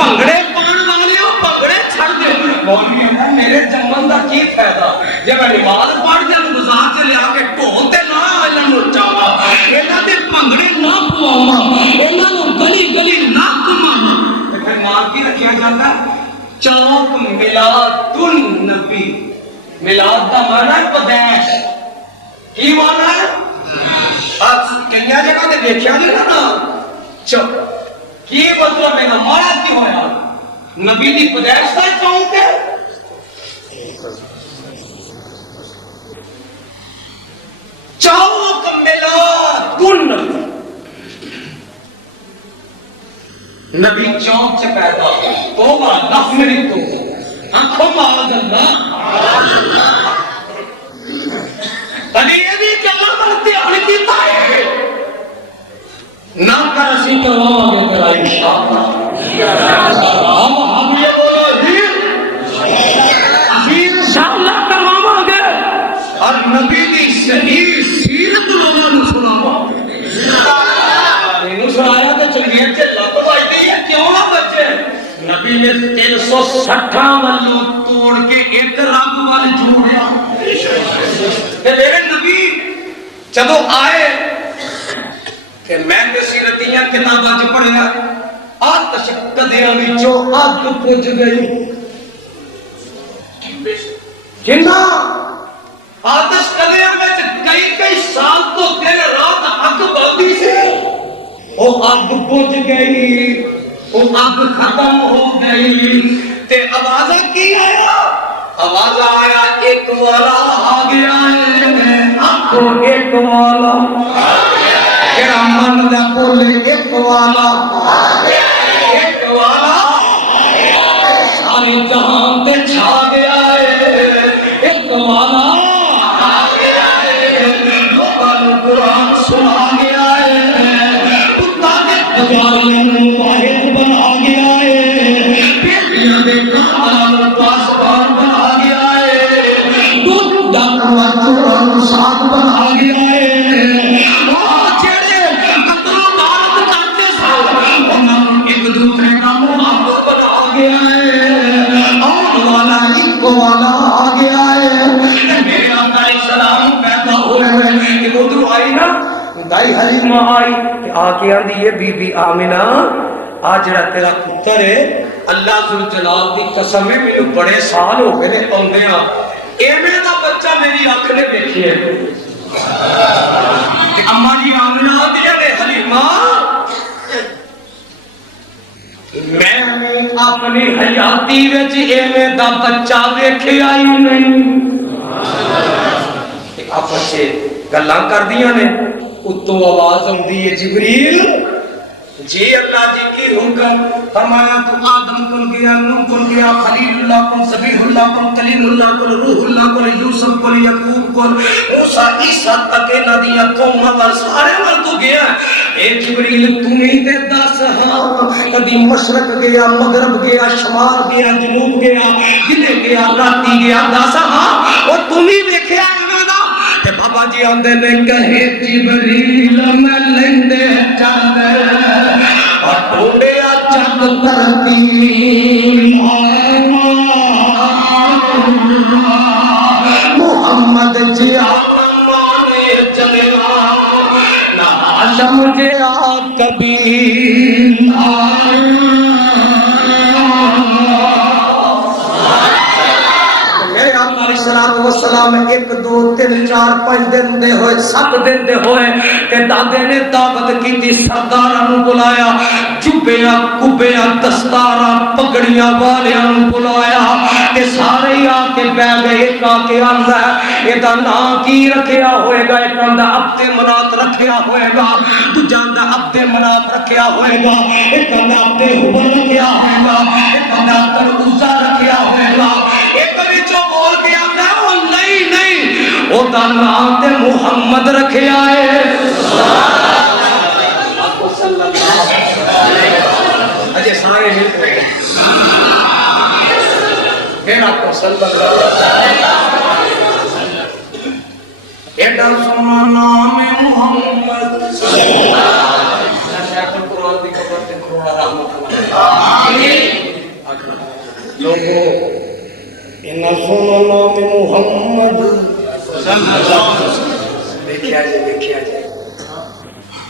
भंगड़े पाण वाले भंगड़े छड़ दियो मौलवी है मेरे जम्मन दा की फायदा जे मैं नमाज पढ़ जाऊं बाजार च लिया के ढोल ते ना इन्हां नु चावा इन्हां दे भंगड़े ना पवावा इन्हां नु गली गली ना घुमावा ते फिर मान की रखिया जाता चौक मिलादुन नबी मिलाद का माना है पैदाइश की माना है आज कई जगह ते देखिया नहीं ना चुप की मतलब है ना मारा क्यों होया नबी दी पैदाइश का चौक है चौक मिलादुन नबी नबी चौक च पैदा हो तौबा अल्लाह मेरी तौबा आंखों माज अल्लाह कभी ये भी गल्ला बनती अपनी कीता है ना कर असी करवावांगे तेरा इंशाअल्लाह हम ये बोलो जी असी इंशाअल्लाह करवावांगे और नबी दी सही सीरत लोगों नु सुनावांगे इन्हें सुनाया तो चलिए च लत बजती है क्यों ना बच्चे नबी ने 360 वालों तोड़ के एक रब वाल जोड़या मेरे नबी जदों आए कि मैंने सीरतियां किताबां च पढ़िया आतश कदियां विचों अग पुज गई किन्ना आतश कदियां विच कई कई साल तो दिन रात अग बलदी सी वो अग बुझ गई, वो अग खत्म हो गई ते आवाज की आया, आवाज आया एक वाला आ गया है, आपको एक वाला तेरा मन दा बोले एक वाला एक वाला सारे जहां पे छा गया है, एक वाला आ गया है, लोगों को कुरान सुना गया है, कुत्ता के बजाने वाहिद बना गया है, बेटियां दे काल पासवान बना गया है, दूध डाकवा कुरान साथ बना गया है, एक दूसरे का मुहाबत बना गया है, और वाला एक वाला आ गया है। मेरे आका सलाम पैदा हुए कि उधर आई ना दाई हलीमा आई कि आके आंदी है बीबी आमिना आज जरा तेरा पुत्र है अल्लाह जुल जलाल दी कसम है मैनू बड़े साल हो गए ने आउंदे आ एवें दा बच्चा मेरी अख ने देखी है कि अम्मा जी आमिना दी ने हलीमा मैं अपनी हयाती विच एवें दा बच्चा वेखिया ही नहीं। आपस च गल्लां करदियां ने उत्तों आवाज आउंदी है जिबरील जी अल्लाह जी की हुक्म फरमाया तू आदम कुन गया नूह कुन गया खलीलुल्लाह कुन सबीहुल्लाह कुन कलीमुल्लाह कुन रूहुल्लाह कुन यूसुफ कुन याकूब कुन मूसा ईसा तक नदियां कौम वर सारे वर तू गया ए जिबरील तू ही ते दस हां कदी मशरक गया मगरब गया शमाल गया जनूब गया जिले गया राती गया दस हां और तू ही देखया इना ते बाबा जी आंदे ने कहे जिबरील मैं लेंदे चंद और ढूंढे चंद धरती मोहम्मद जी माने चले ना समझे कभी सलाम 1 2 3 4 5 दिन दे होए 7 दिन दे होए ते दादे ने दावत कीती सरदारां नु बुलाया जुब्बियां कुब्बियां दस्तारां पगड़ियां वालियां नु बुलाया ते सारे आके बैठ गए एक आके आंदा एदा नाम की रखया होएगा एक आंदा अब्दे मनात रखया होएगा दूजा आंदा अब्दे मनात रखया होएगा एक आंदा अब्दे हुबल रखया होएगा एक आंदा अब्दे उज़्ज़ा रखया होएगा एक विचों बोल के आंदा नहीं ओदा नाम ते मुहम्मद रखया है अजय सारे मिलते हैं फिर आपको सल्लल्लाहु एडा सोना नाम है मुहम्मद कुरान की खबर ते खुदा लोगों इन्ना सोना नाम मुहम्मद देखिया जाए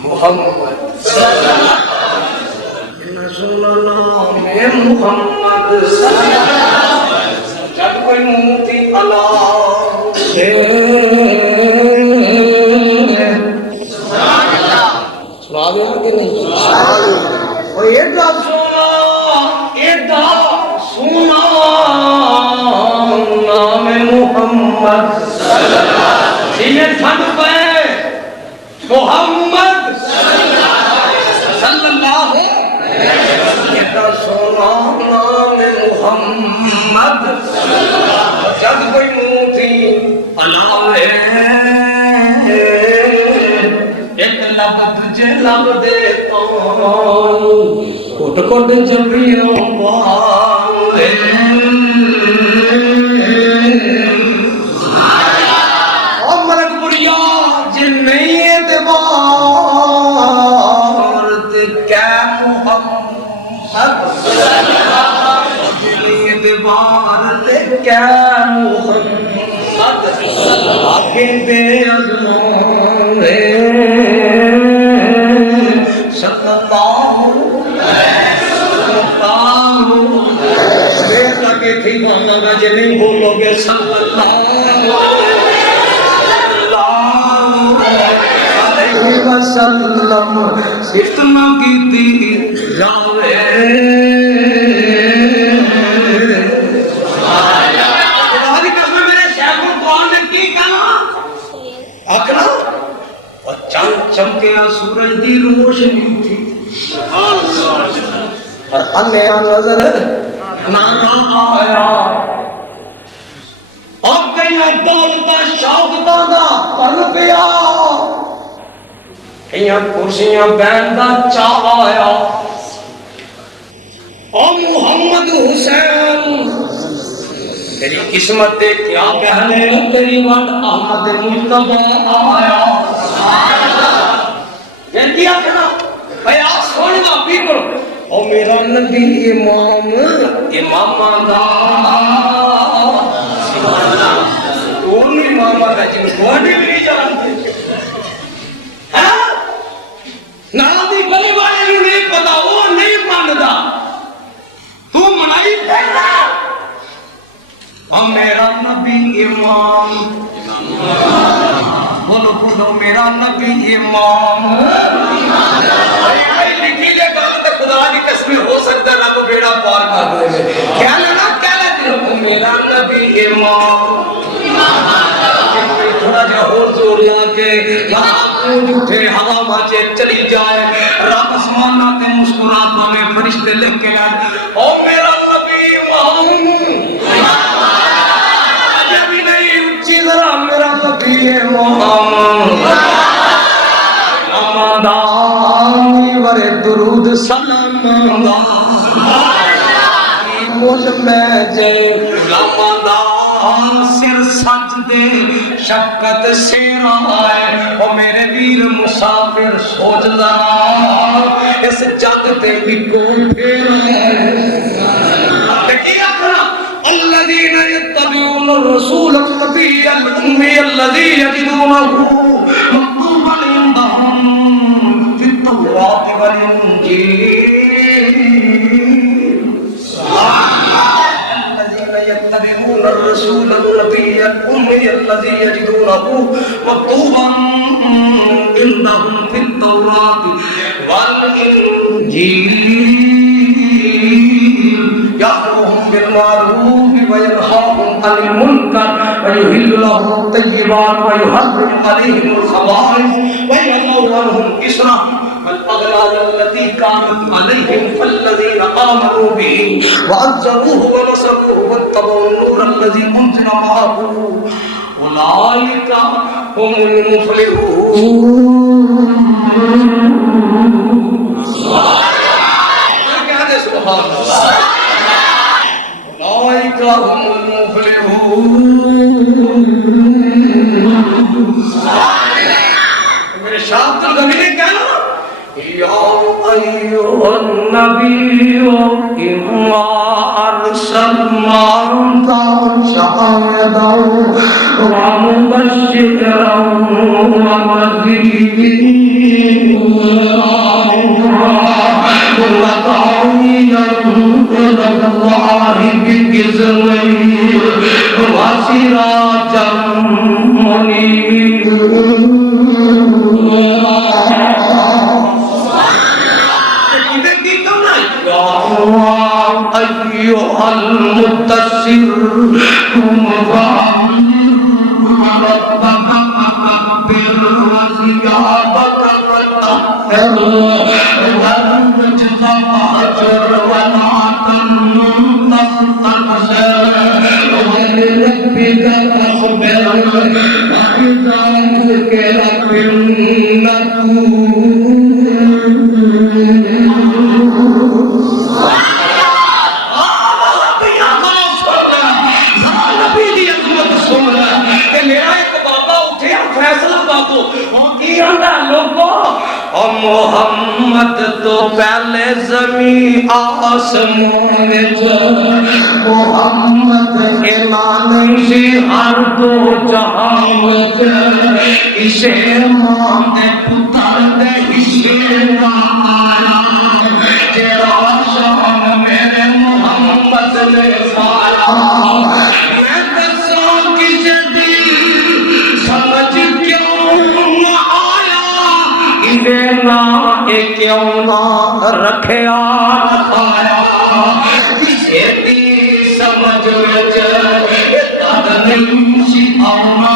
मुहम्मद इन्ना सोना नाम मुहम्मद जब कोई मोती अला सुना गया कि नहीं और एडा सोना नाम मुहम्मद जिन्हें ठंड पे मोहम्मद सल्लल्लाहु सोना नाम मुहम्मद जब कोई मोती अलावे एक लब तुझे लब दे तो कोट कोट जबियों वाले क्या मुहम्मद आगे दे अज़मों सल्लल्लाहु लगे थी गाना बजे नहीं बोलोगे सल्लल्लाहु वसल्लम इतना कीती जावे चमकिया सूरज दी रोशनी थी और अन्य नजर ना आया और कहीं दौलता शौक दादा तन पिया कहीं कुर्सियां बैठदा चाह आया और मोहम्मद हुसैन तेरी किस्मत दे क्या कहने तेरी वट अहमद मुस्तफा आया क्या कहना भाई आप सुनना भी करो और मेरा नबी इमाम दा वो नहीं मामा का जिन थोड़ी भी नहीं जानते हैं नाल दी गली वाले ਨੂੰ नहीं पता वो नहीं मानदा तू मनाई देना और मेरा नबी इमाम बोलो बोलो मेरा नबी इमाम लिखी ले बात खुदा की कसम हो सकता है रब बेड़ा पार कर दे क्या लेना क्या लेते हो मेरा नबी इमाम थोड़ा जा और जोर लाके उठे हवा माचे चली जाए रब आसमान ते मुस्कुराता में फरिश्ते लिख के आए ओ मेरा नबी इमाम अभी नहीं ऊंची जरा मेरा नबी इमाम अमादानी वरे दुरूद सलाम मुझ में जे सिर सच दे शक्कत सेरा है ओ मेरे वीर मुसाफिर सोच जरा इस जग ते इको फेरा है الذين يتبعون الرسول النبي الأمي الذي يجدونه مكتوبا عندهم في التوراة والإنجيل الذين يتبعون الرسول النبي الأمي الذي يجدونه مكتوبا عندهم في التوراة والإنجيل يأمرهم بالمعروف وينهاهم عن المنكر ويحل لهم الطيبات ويحرم عليهم الخبائث ويضع عنهم إصرهم والأغلال التي كانت عليهم فالذين آمنوا به وعزروه ونصروه واتبعوا النور الذي أنزل معه أولئك هم المفلحون سبحان الله أولئك هم المفلحون मेरे शास्त्र कभी ने क्या या अय्युहा नबी इन्ना अरसलनाका शाहिदन व मुबश्शिरन व أيها المدثر قم فأنذر ربك فكبر وثيابك فطهر والرجز فاهجر ولا تمنن تستكثر ولربك فاصبر وإذا ذكر في النكور मोहम्मद तो पहले जमी आसमां विच मोहम्मद के नाम से हर दो जहां विच इसे मां दे पुत्र दे इसे आया तेरा शान मेरे मोहम्मद ने सारा मैं दसो किसे दी समझ क्यों आया क्यों ना रखिया रखाया किसे दी समझ विच तद नहीं आउणा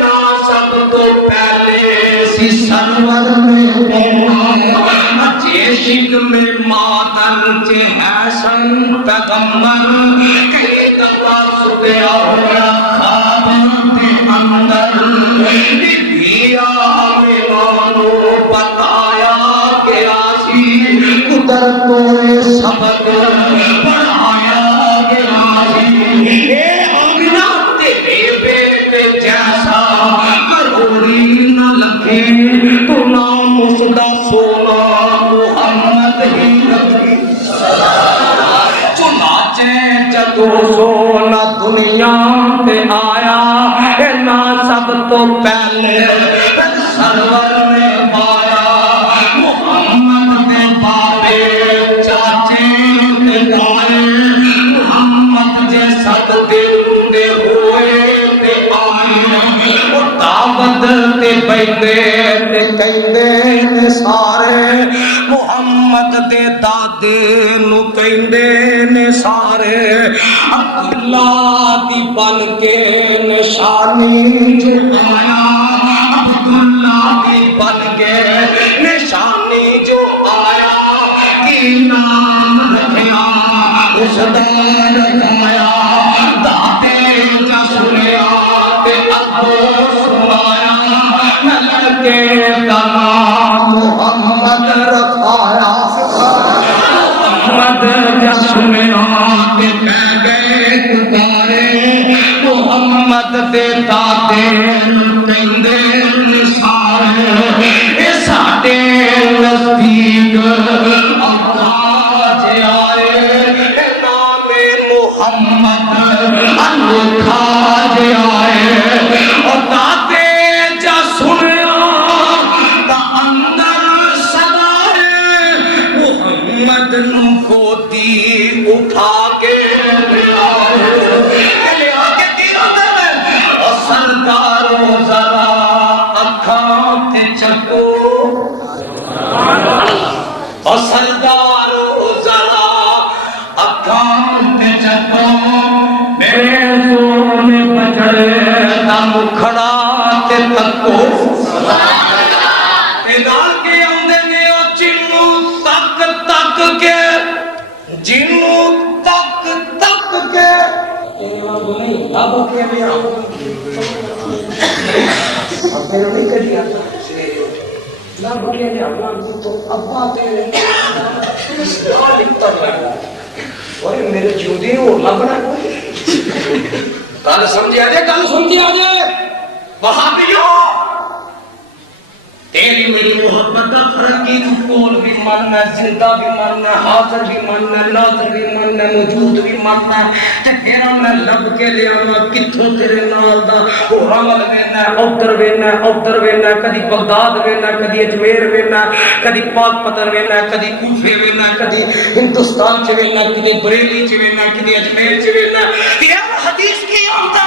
ना सब तो पहले सी सरवर में जेशिक में मातन च है सन पैगंबर कई दफा सुबह अंदर दिया हमें मानो बताया गया सी कुदरत ने सबक पढ़ाया गया सी ए आमिना तेरे बेटे जैसा करोड़ी न लगे तो नाम उसका सोना मोहम्मद ही रखी चुनाचे जदो सोना दुनिया पे आया ना सब तो पहले सरवर ने पाया मोहम्मद ने बाबे चाचे ने गाए मोहम्मद जे सब दिन दे हुए ते आए वो दावत ते बैठे ते कहंदे ने सारे मोहम्मद दे दादे नु कहंदे ने सारे अब्दुल्ला दी बन के निशानी जो आया अब्दुल्ला दी बन के निशानी जो आया की नाम रखिया उसदा रखाया दाते जा सुनिया ते अबो सुनाया लड़के का नाम मोहम्मद रखाया मोहम्मद जा सुनिया ते कह गए पुकारे मोहम्मद दे दाते कहंदे सारे ए साडे नजदीक आवाज आए नामे मोहम्मद अनोखा जे आए और दाते जा सुनिया ता अंदर सदारे मोहम्मद नु गोदी उठा के सरदारो जरा अखां ते चको और सरदारो जरा अखां ते चको मेरे सोने बजड़े दा मुखड़ा ते तको ते नाल के आंदे ने ओ जिन्नू तक तक के जिन्नू तक तक के नहीं अब के भी फिर नहीं करिया ना बोलिए ने अपना तो अब्बा तेरे और मेरे जूदी हो लगना कल समझ आ जाए वहाबियों तेरी मेरी मोहब्बत का फर्क की कौन भी मानना जिंदा भी मानना हाजिर भी मानना नाज़िर भी मानना मौजूद भी मानना ते फिर मैं लब के ले आवा किथों तेरे नाल दा ओ रमल वेना उधर वेना कदी बगदाद वेना कदी अजमेर वेना कदी पाकपतन वेना कदी कूफे वेना कदी हिंदुस्तान च वेना कदी बरेली च वेना कदी अजमेर च वेना ये हदीस की आंदा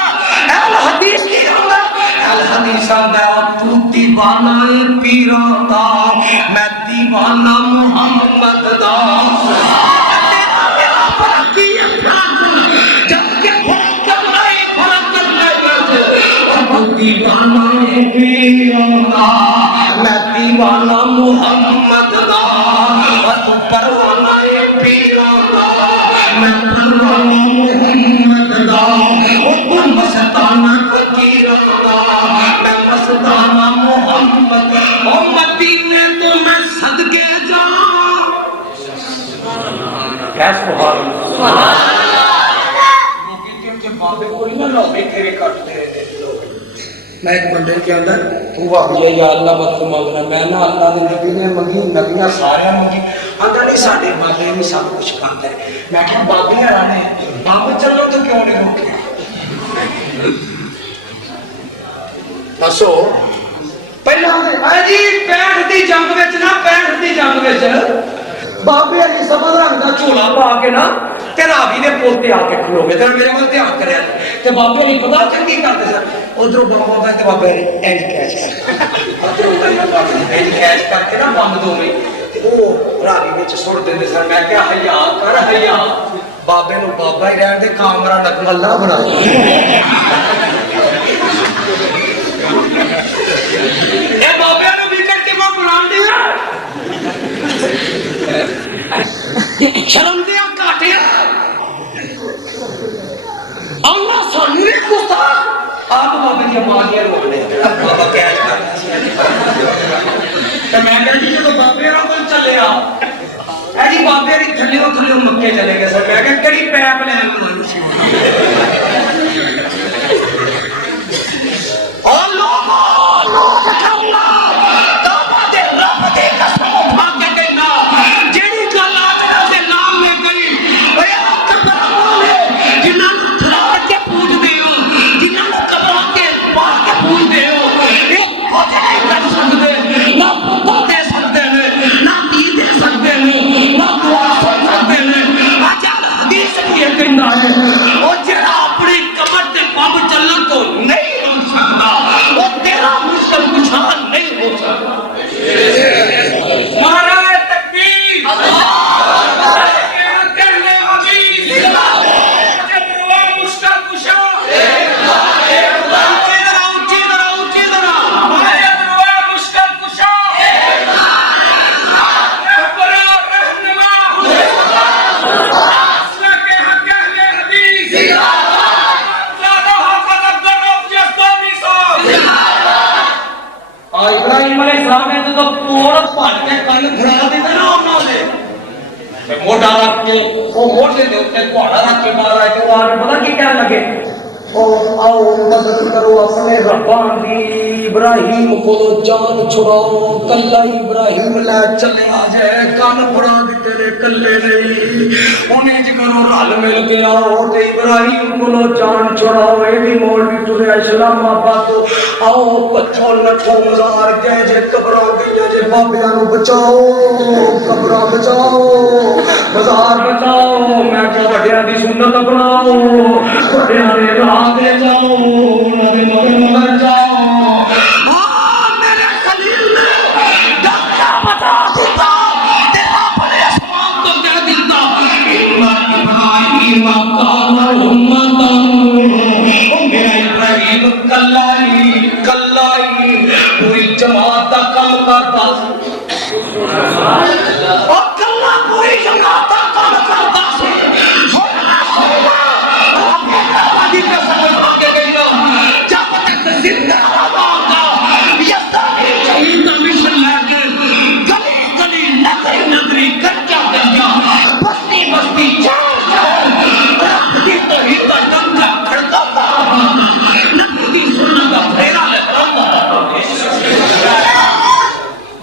अल हदीस की आंदा अल हदीस आंदा तू दीवाना पीरा दा मैं दीवाना मोहम्मद दा दीवाना पीरा दा मैं दीवाना मोहम्मद दा तू परवाना पीरा दा मैं परवाना मोहम्मद दा तू मस्ताना फकीरा दा मैं मस्ताना मोहम्मद और मदीने तो मैं सदके जाऊं कैसे सुभान अल्लाह वो कहते हैं बाबे कोई ना लो तेरे करते मैं एक बंदे के अंदर तू वाकई या अल्लाह मत मांगना मैं ना अल्लाह के नबी ने मंगी नबियां सारे मंगी आंदा नहीं साडे बाबे भी सब कुछ करता है मैं क्या बाबे ने बाबे चलो तो क्यों नहीं रोके दसो पहला जी 65 दी जंग विच ना 65 दी जंग विच बाबे अली सफर रंग दा झोला पा के ना ते रावी दे पुल ते आके खलोगे ते मेरे कोल ध्यान करे ते बाबे अली पता चंगी करदे सर उधरों बम बोलदा ते बाबे अली इंज कैच कर इंज कैच करके ना बम दो में वो रावी विच सुट देंदे सन। मैं क्या हया कर हया बाबे नूं बाबा ही रहन दे कामरा नकमल्ला बना ए बाबे नूं विकट के मैं बनान दिया शर्म दिया काटे अल्लाह सानू ने गुस्सा आप बाबे की मां के रोकने बाबा कैच कर ते मैं कहती जो बाबे रा कोल चले आ एडी बाबे री थल्ले मक्के चले गए सर। मैं कह केड़ी पैप ले ओ लोगो लोग कहना तौबा दे रब दे कसम उठा के कहना जेड़ी गल आज दे नाम में करी ओए कब्र वाले जिन्हां नु थराड़ के पूजदे हो जिन्हां नु कब्र के पास के पूजदे हो एक खुद नहीं कर सकदे ना पुता दे सकदे ने ना धी दे सकदे ने ना दुआ सुन सकदे ने अजल हदीस भी कहंदा है ओ जेड़ा अपनी कब्र ते पब चलण तो नहीं रोक सकदा वो तेरा मुश्किल कुछ नहीं हो सकता। नारे तकबीर अल्लाह करने हबीब जिंदाबाद मुश्किल कुशा इब्राहिम अलैहिस्सलाम ने तो पूरा पट के कन खड़ा देता ना उन्होंने मोटा रख के वो मोटे दे उत्ते घोड़ा रख के मारा तो आज पता की क्या लगे ओ आओ मदद करो अपने रब्बान दी इब्राहिम को जान छुड़ाओ कल्ला इब्राहिम ले चले आ जाए कन फड़ा दे तेरे कल्ले नहीं उन्हें ज करो रल मिल के आओ ते इब्राहिम को जान छुड़ाओ ए भी मौलवी तुरे इस्लामाबाद तो आओ पत्थर नठो मजार के जे कब्रां गईयां जे बाबियां नु बचाओ कब्रां बचाओ मजार बचाओ मैं क्या वड्डियां दी सुन्नत अपनाओ वड्डियां दे राह दे जाओ उन्हां दे मगर जाओ हां मेरे खलील ने दस्ता बता दिता तेरा बड़े आसमान को कह दिता इब्राहिम काना उम्मतन ओ मेरा इब्राहिम कल्लाई पूरी जमात का काम करता और कल्ला पूरी जमात का काम करता से जब तक जिंदा रहा शहीद मिशन लेके गली गली नगरी नगरी कच्चा कच्चा बस्ती बस्ती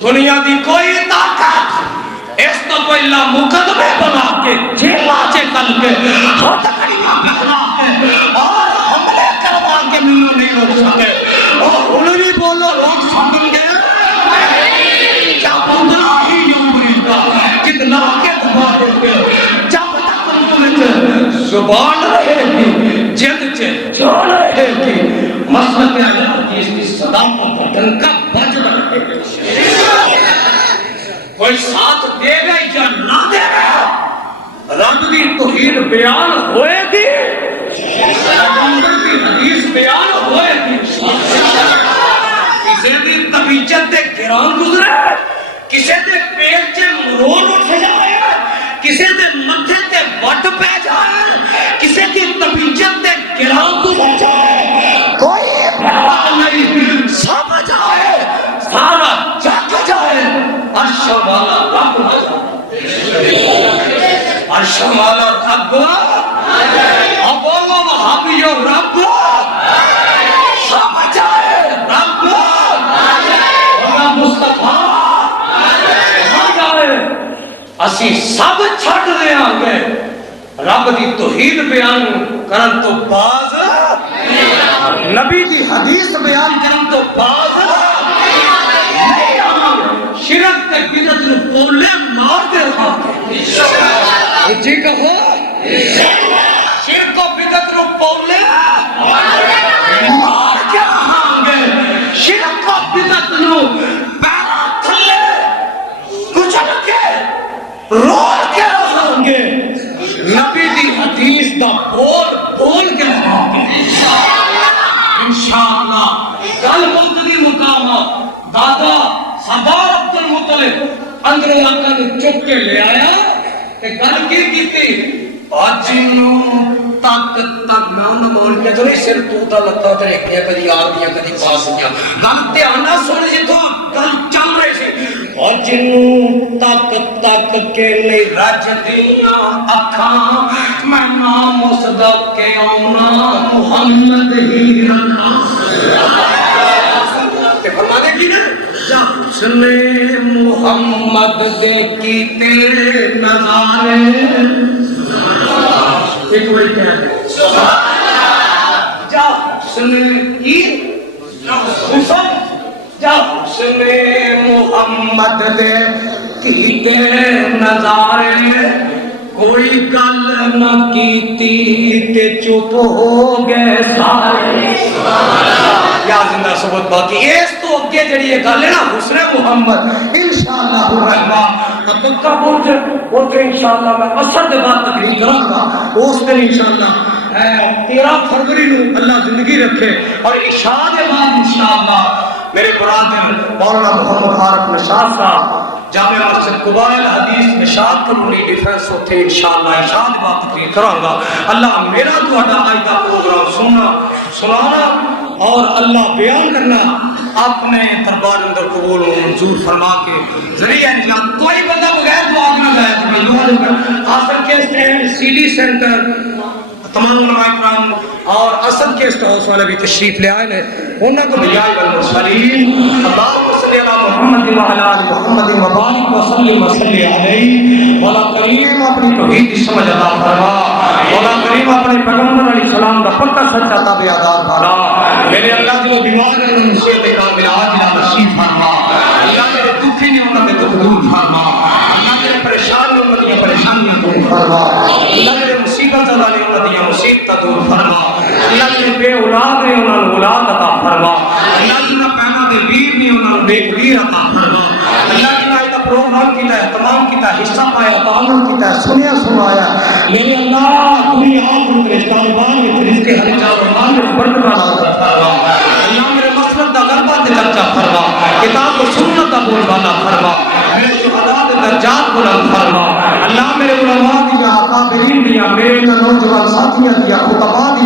दुनिया की कोई ताकत इस तो पहला मुकदमे बना के जेला चे कल के हथकड़ियां बना के और हमले करवा के मिलो नहीं रोक सके और उन्हें बोलो रोक सकेंगे क्या बंदा ही यूं कितना के दबा देंगे जब तक मुझे जुबान रहेगी जिद चे जान रहेगी मसलक हदीस की सदा को डंका बज रहेगा कोई साथ देगा या ना देगा रब की तौहीद बयान होएगी पैगंबर की हदीस बयान होएगी किसी दी तबीयत ते गिरान गुजरे किसी दे पेट च मरोड़ उठ जाए किसी दे मथे ते वट पै जाए किसी की तबीयत ते गिरान गुजर जाए कोई परवाह नहीं सब जाए सारा जग जाए अर्श वाला रब अर्श वाला रब अब बोलो वहाबियो रब सब जाए रब मुस्तफा असी सब छड़ देंगे रब की तौहीद बयान करन तो बाज नबी की हदीस बयान करन तो बाज शिरक ते बिदअत नु कोले मार दे जी कहो शिरक को बिदअत नु कोले मार के खांगे शिरक को बिदअत नु पैर थल्ले कुचल के रोल के रखांगे नबी दी हदीस दा बोल के रखांगे इंशाअल्लाह। कल मुक्ति मुकाम दादा सबार अब्दुल मुत्तलिब अंदरों आका ने चुक के ले आया ते गल की कीती अजिनू तक मैं उन्हें बोल के तो नहीं सिर तू दा लत्ता तेरे एक कदी यार दिया कदी पास दिया गल ध्यान ना सुन जिथों गल चल रही सी अजिनू तक के नहीं रज दिया अखां मैं नाम उस दा के आउना मुहम्मद ही रखा ते फरमाने की ना जा सुने मुहम्मद दे कीते नजारे एक वही कह जा सुने की जा सुने मुहम्मद दे कीते नजारे कोई गल न कीती ते चुप हो गए सारे या जिंदा सबूत बाकी इस तो अगे जड़ी गल है ना हुस्ने मुहम्मद इंशाअल्लाह रहमान तबका बोझ उते इंशाअल्लाह मैं असर दे बाद तकरीर करूंगा उस दिन इंशाअल्लाह 13 फरवरी को अल्लाह जिंदगी रखे और इशा के बाद इंशाअल्लाह मेरे बरादर मौलाना मोहम्मद आरिफ निशात साहब जामिया मस्जिद कुबाइल हदीस निशात करूंगी डिफेंस होते इंशाअल्लाह इशा के बाद तकरीर करूंगा। अल्लाह मेरा तुहाडा आज दा प्रोग्राम सुनना सुनाना और अल्लाह बयान करना अपने दरबार अंदर कबूल मंजूर फरमा के जरिए कोई बंदा बगैर दुआ ना जाए हासिल के स्टैंड सीडी सेंटर तमाम उलमा इकराम और असद के हाउस वाले भी तशरीफ ले आए हैं उन्होंने को बिजाय बल सलीम अल्लाहुम्मा सल्ली अला मुहम्मद व अला आलि मुहम्मद व बारिक व सल्लिम व सल्ली अलैहि मौला करीम अपनी तौहीद की समझ अता फरमा मौला करीम अपने पैगंबर अलैहि सलाम दा पक्का सच्चा ताबेदार फरमा मेरे अल्लाह जो बीमार है मुसीबत का इलाज ना नसीब फरमा अल्लाह मेरे दुखी ने उन्हें दुख दूर फरमा अल्लाह मेरे परेशान ने उन्हें परेशानियां दूर फरमा अल्लाह मेरे मुसीबत वाले उन्हें मुसीबत दूर फरमा अल्लाह मेरे बे औलाद ने उन्हें औलाद अता फरमा अल्लाह जिन्हें पैदा दे वीर ने उन्हें बेवीर अता फरमा अल्लाह जिन्हें इतना प्रोग्राम किया तमाम किया हिस्सा पाया तामुल किया सुनिया सुनाया मेरे अल्लाह पूरी आप उनके कारोबार में रिज़्क़ हर कारोबार में बरकत अता फरमा अल्लाह मेरे मसलक दा गलबा ते चर्चा फरमा किताब और सुन्नत दा बोलबाला फरमा मेरे शुहदा दे दर्जात बुलंद फरमा अल्लाह मेरे उलमा दी अकाबिरीन दी मेरे नौजवान साथियां दी खुतबा दी